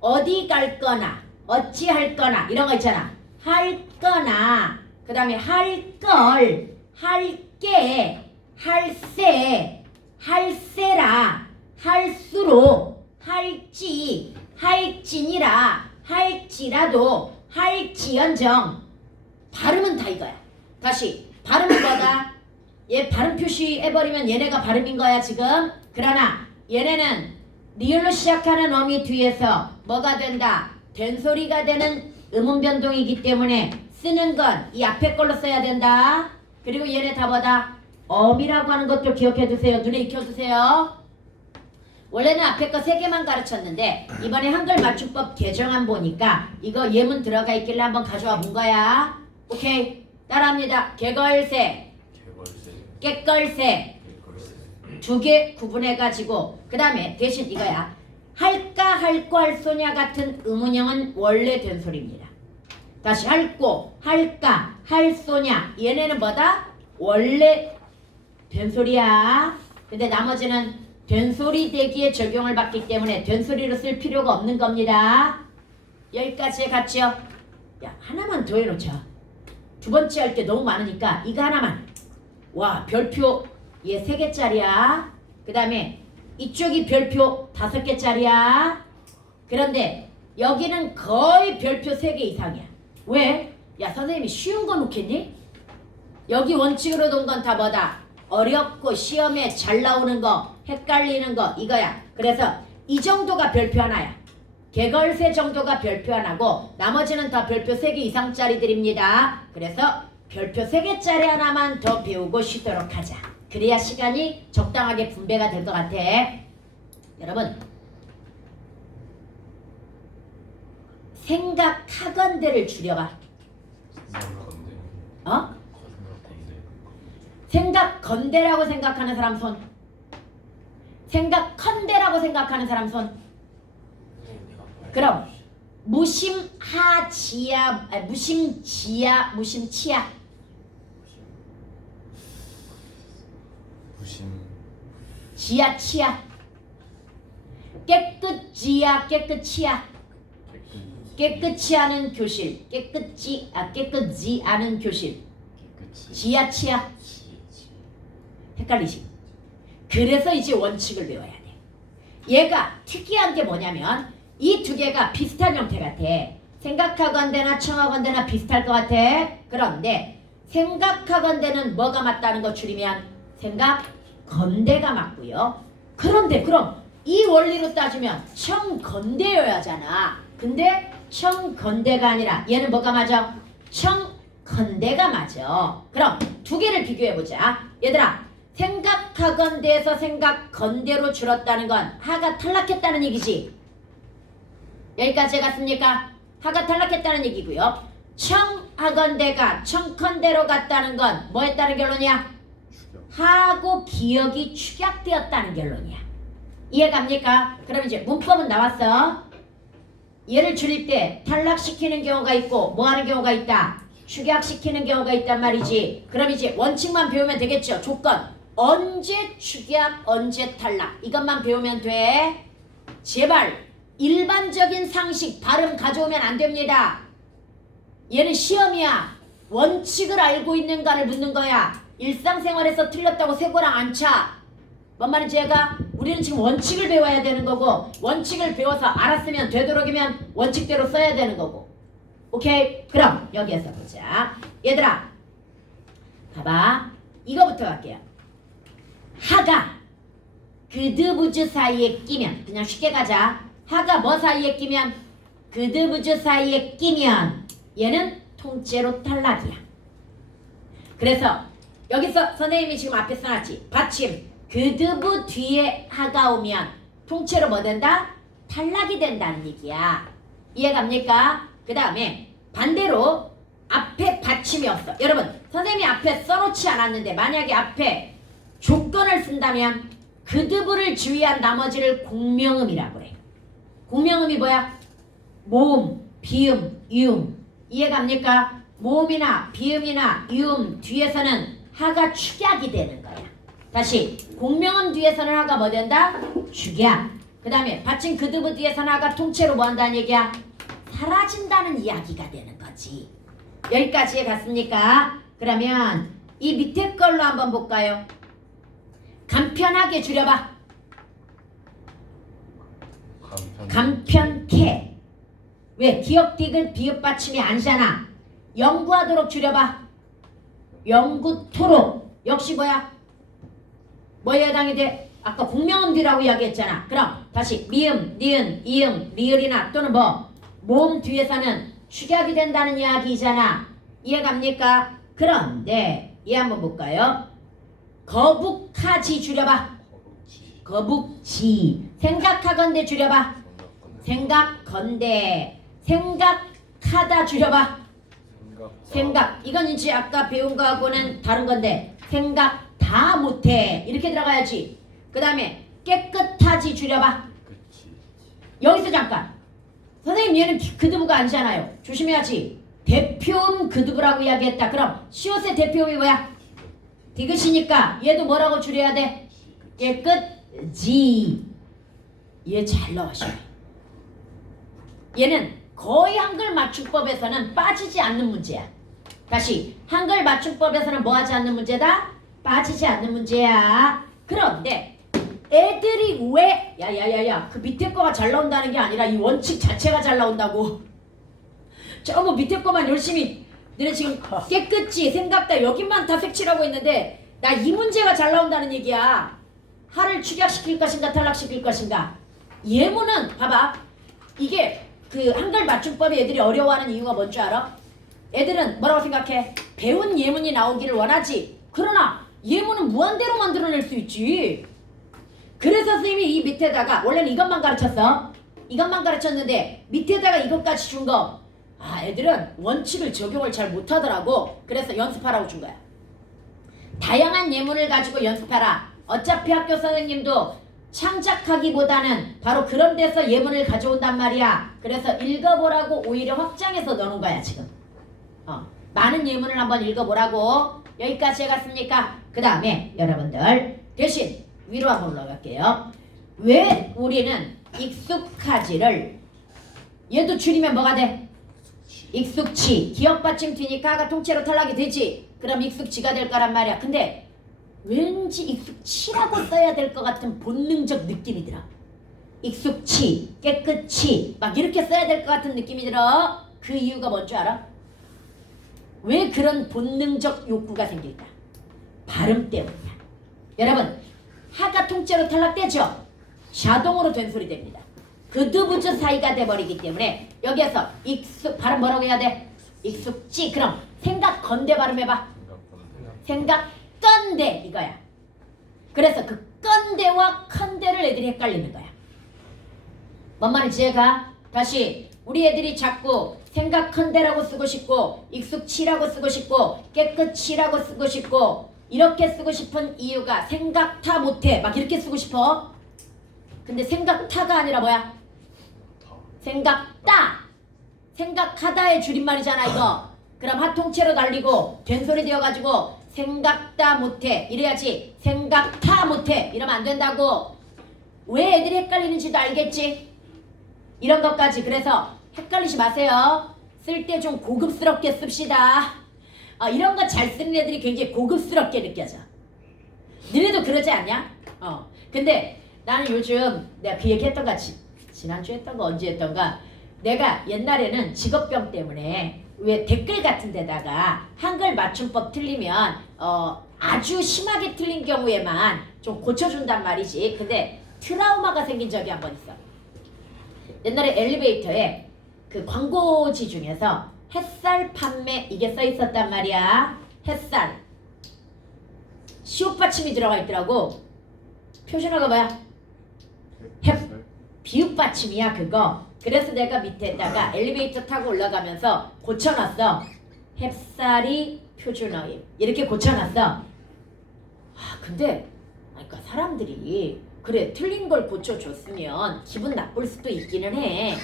어디 갈 거나 어찌 할 거나 이런 거 있잖아. 할 거나 그 다음에 할 걸, 할게, 할세, 할세라, 할수록, 할지, 할지니라, 할지라도, 할지언정. 발음은 다 이거야. 다시 발음은 뭐다? 얘 발음 표시해버리면 얘네가 발음인 거야 지금. 그러나 얘네는 리을로 시작하는 어미 뒤에서 뭐가 된다? 된소리가 되는 음운 변동이기 때문에 쓰는 건 이 앞에 걸로 써야 된다. 그리고 얘네 다 뭐다? 어미라고 하는 것도 기억해두세요. 눈에 익혀두세요. 원래는 앞에 거 3개만 가르쳤는데 이번에 한글 맞춤법 개정안 보니까 이거 예문 들어가 있길래 한번 가져와 본 거야. 오케이. 따라합니다. 개걸새, 깨걸새 2개 구분해가지고 그 다음에 대신 이거야. 할까 할거 할소냐 같은 의문형은 원래 된소리입니다. 다시 할꼬 할까 할소냐 얘네는 뭐다? 원래 된소리야. 근데 나머지는 된소리 되기에 적용을 받기 때문에 된소리로 쓸 필요가 없는 겁니다. 여기까지 갔죠? 야 하나만 더 해놓자. 두 번째 할 게 너무 많으니까 이거 하나만. 와 별표 얘 3개짜리야. 그 다음에 이쪽이 별표 5개짜리야. 그런데 여기는 거의 별표 3개 이상이야. 왜? 야 선생님이 쉬운 거 놓겠니? 여기 원칙으로 둔 건 다 뭐다? 어렵고 시험에 잘 나오는 거, 헷갈리는 거 이거야. 그래서 이 정도가 별표 하나야. 개걸세 정도가 별표 하나고 나머지는 다 별표 3개 이상짜리들입니다. 그래서 별표 3개짜리 하나만 더 배우고 쉬도록 하자. 그래야 시간이 적당하게 분배가 될 것 같아. 여러분 생각하건대를 줄여봐. 건데. 어? 건데. 생각건대라고 생각하는 사람 손. 생각컨대라고 생각하는 사람 손. 선생님 내가 봐요. 그럼 무심하지야, 아니, 무심지야, 무심치야. 무심. 지야 치야. 깨끗지야 깨끗치야. 깨끗이 하는 교실. 깨끗지 않은 교실. 깨끗이. 지야 치야. 지. 헷갈리지? 그래서 이제 원칙을 배워야 돼. 얘가 특이한 게 뭐냐면 이 두 개가 비슷한 형태 같아. 생각하건대나 청하건대나 비슷할 것 같아. 그런데 생각하건대는 뭐가 맞다는 거 줄이면 생각건대가 맞고요. 그런데 그럼 이 원리로 따지면 청건대여야 하잖아. 근데 청건대가 아니라 얘는 뭐가 맞아? 청건대가 맞아. 그럼 두 개를 비교해보자. 얘들아 생각하건대에서 생각건대로 줄었다는 건 하가 탈락했다는 얘기지. 여기까지 갔습니까? 하가 탈락했다는 얘기고요. 청하건대가 청컨대로 갔다는 건 뭐 했다는 결론이야? 추격. 하고 기억이 축약되었다는 결론이야. 이해갑니까? 그럼 이제 문법은 나왔어. 얘를 줄일 때 탈락시키는 경우가 있고 뭐 하는 경우가 있다? 축약시키는 경우가 있단 말이지. 그럼 이제 원칙만 배우면 되겠죠. 조건. 언제 축약, 언제 탈락. 이것만 배우면 돼. 제발 일반적인 상식, 발음 가져오면 안 됩니다. 얘는 시험이야. 원칙을 알고 있는가를 묻는 거야. 일상생활에서 틀렸다고 세고랑 안 차. 뭔 말인지 얘가? 우리는 지금 원칙을 배워야 되는 거고 원칙을 배워서 알았으면 되도록이면 원칙대로 써야 되는 거고. 오케이? 그럼 여기에서 보자. 얘들아 봐봐. 이거부터 갈게요. 하가 그드부즈 사이에 끼면, 그냥 쉽게 가자. 하가 뭐 사이에 끼면? 그드부즈 사이에 끼면 얘는 통째로 탈락이야. 그래서 여기서 선생님이 지금 앞에 써놨지. 받침 그드부 뒤에 하가 오면 통째로 뭐 된다? 탈락이 된다는 얘기야. 이해갑니까? 그 다음에 반대로 앞에 받침이 없어. 여러분 선생님이 앞에 써놓지 않았는데 만약에 앞에 조건을 쓴다면 그드부를 주의한 나머지를 공명음이라고 그래. 공명음이 뭐야? 모음, 비음, 이음. 이해갑니까? 모음이나 비음이나 이음 뒤에서는 하가 축약이 되는 거야. 다시 공명음 뒤에서는 하가 뭐 된다? 축약. 그 다음에 받침 그드부 뒤에서는 하가 통째로 뭐 한다는 얘기야? 사라진다는 이야기가 되는 거지. 여기까지 갔습니까? 그러면 이 밑에 걸로 한번 볼까요? 간편하게 줄여봐. 간편케. 왜? 기역 디귿 비읍 받침이 아니잖아. 연구하도록 줄여봐. 연구토록. 역시 뭐야? 뭐에 해당이 돼? 아까 공명음 뒤라고 이야기했잖아. 그럼 다시 미음, 니은, 이음, 리을이나 또는 뭐 모음 뒤에서는 축약이 된다는 이야기잖아. 이해갑니까? 그런데 얘 한번 볼까요? 거북하지 줄여봐. 거북지. 생각하건대 줄여봐. 생각건대. 생각하다 줄여봐. 생각. 이건 이제 아까 배운 거하고는 다른 건데 생각 다 못해. 이렇게 들어가야지. 그 다음에 깨끗하지 줄여봐. 여기서 잠깐. 선생님 얘는 그드부가 아니잖아요. 조심해야지. 대표음 그드부라고 이야기했다. 그럼 시옷의 대표음이 뭐야? 디귿이니까 얘도 뭐라고 줄여야 돼? 깨끗지. 얘 잘 나와셔. 얘는 거의 한글 맞춤법에서는 빠지지 않는 문제야. 다시 한글 맞춤법에서는 뭐 하지 않는 문제다? 빠지지 않는 문제야. 그런데 애들이 왜 야야야야 그 밑에 거가 잘 나온다는 게 아니라 이 원칙 자체가 잘 나온다고. 저거 밑에 거만 열심히 너네 지금 깨끗이 생각다 여기만 다 색칠하고 있는데 나 이 문제가 잘 나온다는 얘기야. 하를 축약시킬 것인가 탈락시킬 것인가. 예문은 봐봐. 이게 그 한글 맞춤법에 애들이 어려워하는 이유가 뭔지 알아? 애들은 뭐라고 생각해? 배운 예문이 나오기를 원하지. 그러나 예문은 무한대로 만들어낼 수 있지. 그래서 선생님이 이 밑에다가 원래는 이것만 가르쳤어. 이것만 가르쳤는데 밑에다가 이것까지 준 거. 아, 애들은 원칙을 적용을 잘 못하더라고. 그래서 연습하라고 준 거야. 다양한 예문을 가지고 연습하라. 어차피 학교 선생님도 창작하기보다는 바로 그런 데서 예문을 가져온단 말이야. 그래서 읽어보라고 오히려 확장해서 넣는 거야 지금. 많은 예문을 한번 읽어보라고. 여기까지 해갔습니까? 그 다음에 여러분들 대신 위로 한번 올라갈게요. 왜 우리는 익숙하지를 얘도 줄이면 뭐가 돼? 익숙치. 기억 받침 뒤니까 아가 통째로 탈락이 되지. 그럼 익숙지가 될 거란 말이야. 근데 왠지 익숙치라고 써야 될 것 같은 본능적 느낌이 들어. 익숙치, 깨끗이 막 이렇게 써야 될 것 같은 느낌이 들어. 그 이유가 뭔지 알아? 왜 그런 본능적 욕구가 생길까? 발음 때문이야. 여러분, 하가 통째로 탈락되죠? 자동으로 된 소리 됩니다. 그드부즈 사이가 돼버리기 때문에 여기에서 발음 뭐라고 해야 돼? 익숙지. 그럼 생각 건대 발음해봐. 생각 건대 이거야. 그래서 그 건대와 컨대를 애들이 헷갈리는 거야. 뭔 말인지 이해가? 다시 우리 애들이 자꾸 생각컨대라고 쓰고 싶고 익숙치라고 쓰고 싶고 깨끗이라고 쓰고 싶고 이렇게 쓰고 싶은 이유가 생각타 못해 막 이렇게 쓰고 싶어. 근데 생각타가 아니라 뭐야? 생각따. 생각하다의 줄임말이잖아 이거. 그럼 하통째로 날리고 된소리 되어가지고 생각다 못해 이래야지. 생각타 못해 이러면 안 된다고. 왜 애들이 헷갈리는지도 알겠지? 이런 것까지. 그래서 헷갈리지 마세요. 쓸 때 좀 고급스럽게 씁시다. 이런 거 잘 쓰는 애들이 굉장히 고급스럽게 느껴져. 너네도 그러지 않냐? 근데 나는 요즘 내가 그 얘기 했던 거 지난주에 했던 거 언제 했던가. 내가 옛날에는 직업병 때문에 왜 댓글 같은 데다가 한글 맞춤법 틀리면 아주 심하게 틀린 경우에만 좀 고쳐준단 말이지. 근데 트라우마가 생긴 적이 한 번 있어. 옛날에 엘리베이터에 그 광고지 중에서 햇살 판매 이게 써 있었단 말이야. 햇살 시옷 받침이 들어가 있더라고. 표준어가 뭐야? 비읍 받침이야 그거. 그래서 내가 밑에다가 엘리베이터 타고 올라가면서 고쳐놨어. 햇살이 표준어임 이렇게 고쳐놨어. 근데 그러니까 사람들이 그래 틀린 걸 고쳐줬으면 기분 나쁠 수도 있기는 해.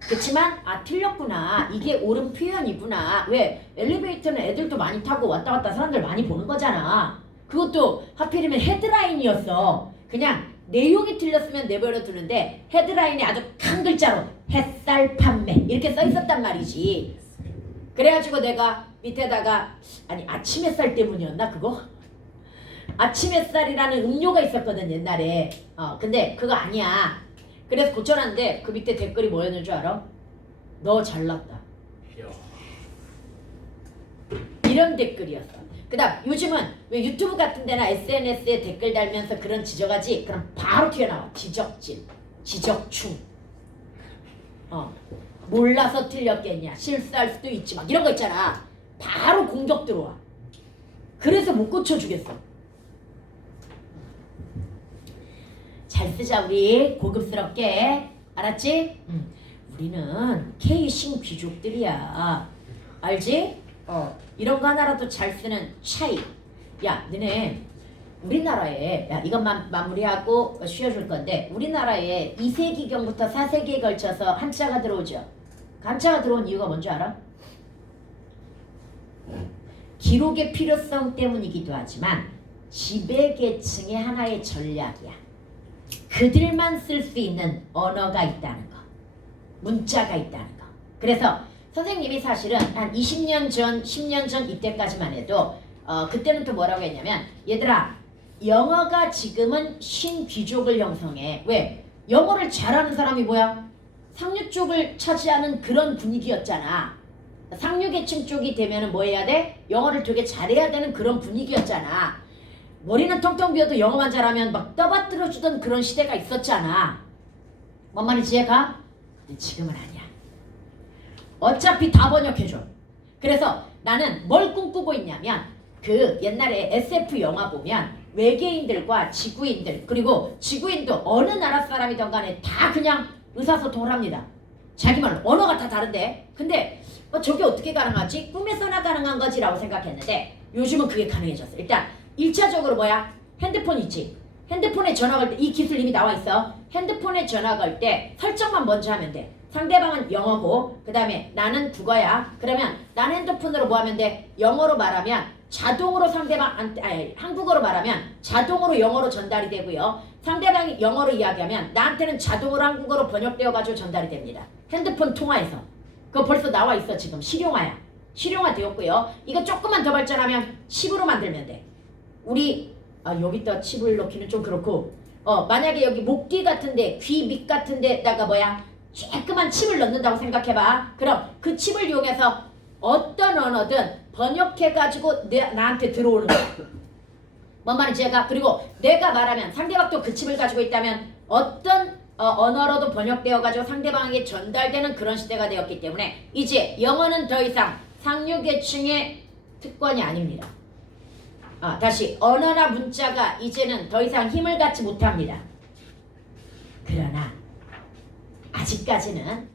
그렇지만 틀렸구나 이게 옳은 표현이구나. 왜? 엘리베이터는 애들도 많이 타고 왔다 갔다 사람들 많이 보는 거잖아. 그것도 하필이면 헤드라인이었어. 그냥 내용이 틀렸으면 내버려 두는데 헤드라인에 아주 큰 글자로 햇살 판매 이렇게 써 있었단 말이지. 그래가지고 내가 밑에다가 아침 햇살 때문이었나 그거? 아침 햇살이라는 음료가 있었거든 옛날에. 근데 그거 아니야. 그래서 고쳐놨는데 그 밑에 댓글이 뭐였는 줄 알아? 너 잘났다. 이런 댓글이었어. 그 다음 요즘은 왜 유튜브 같은 데나 SNS에 댓글 달면서 그런 지적하지? 그럼 바로 튀어나와. 지적질, 지적충. 몰라서 틀렸겠냐, 실수할 수도 있지 막 이런 거 있잖아. 바로 공격 들어와. 그래서 못 고쳐주겠어. 잘 쓰자 우리. 고급스럽게. 알았지? 우리는 K신 귀족들이야. 알지? 이런 거 하나라도 잘 쓰는 차이. 야 너네 우리나라에 이것만 마무리하고 쉬어줄 건데 우리나라에 2세기경부터 4세기에 걸쳐서 한자가 들어오죠. 한자가 들어온 이유가 뭔지 알아? 기록의 필요성 때문이기도 하지만 지배계층의 하나의 전략이야. 그들만 쓸 수 있는 언어가 있다는 거. 문자가 있다는 거. 그래서 선생님이 사실은 한 20년 전, 10년 전 이때까지만 해도 그때는 또 뭐라고 했냐면 얘들아 영어가 지금은 신귀족을 형성해. 왜? 영어를 잘하는 사람이 뭐야? 상류 쪽을 차지하는 그런 분위기였잖아. 상류 계층 쪽이 되면은 뭐 해야 돼? 영어를 되게 잘해야 되는 그런 분위기였잖아. 머리는 텅텅 비어도 영어만 잘하면 막 떠받들어 주던 그런 시대가 있었잖아. 뭔 말인지 이해가? 근데 지금은 아니야. 어차피 다 번역해줘. 그래서 나는 뭘 꿈꾸고 있냐면 그 옛날에 SF 영화 보면 외계인들과 지구인들 그리고 지구인도 어느 나라 사람이든 간에 다 그냥 의사소통을 합니다. 자기 말로 언어가 다 다른데 근데 저게 어떻게 가능하지? 꿈에서나 가능한 거지라고 생각했는데 요즘은 그게 가능해졌어. 일단 1차적으로 뭐야? 핸드폰 있지? 핸드폰에 전화 걸 때 이 기술 이미 나와 있어. 핸드폰에 전화 걸 때 설정만 먼저 하면 돼. 상대방은 영어고 그 다음에 나는 국어야. 그러면 나는 핸드폰으로 뭐 하면 돼? 영어로 말하면 자동으로 한국어로 말하면 자동으로 영어로 전달이 되고요. 상대방이 영어로 이야기하면 나한테는 자동으로 한국어로 번역되어 가지고 전달이 됩니다. 핸드폰 통화에서. 그거 벌써 나와 있어. 지금 실용화야. 실용화 되었고요. 이거 조금만 더 발전하면 칩으로 만들면 돼. 우리 여기다 칩을 넣기는 좀 그렇고 만약에 여기 목뒤 같은데 귀 밑 같은데다가 뭐야 조그만 칩을 넣는다고 생각해봐. 그럼 그 칩을 이용해서 어떤 언어든 번역해가지고 나한테 들어오는 거야. 뭔 말인지 제가 그리고 내가 말하면 상대방도 그 칩을 가지고 있다면 어떤 언어로도 번역되어가지고 상대방에게 전달되는 그런 시대가 되었기 때문에 이제 영어는 더 이상 상류계층의 특권이 아닙니다. 다시 언어나 문자가 이제는 더 이상 힘을 갖지 못합니다. 그러나 아직까지는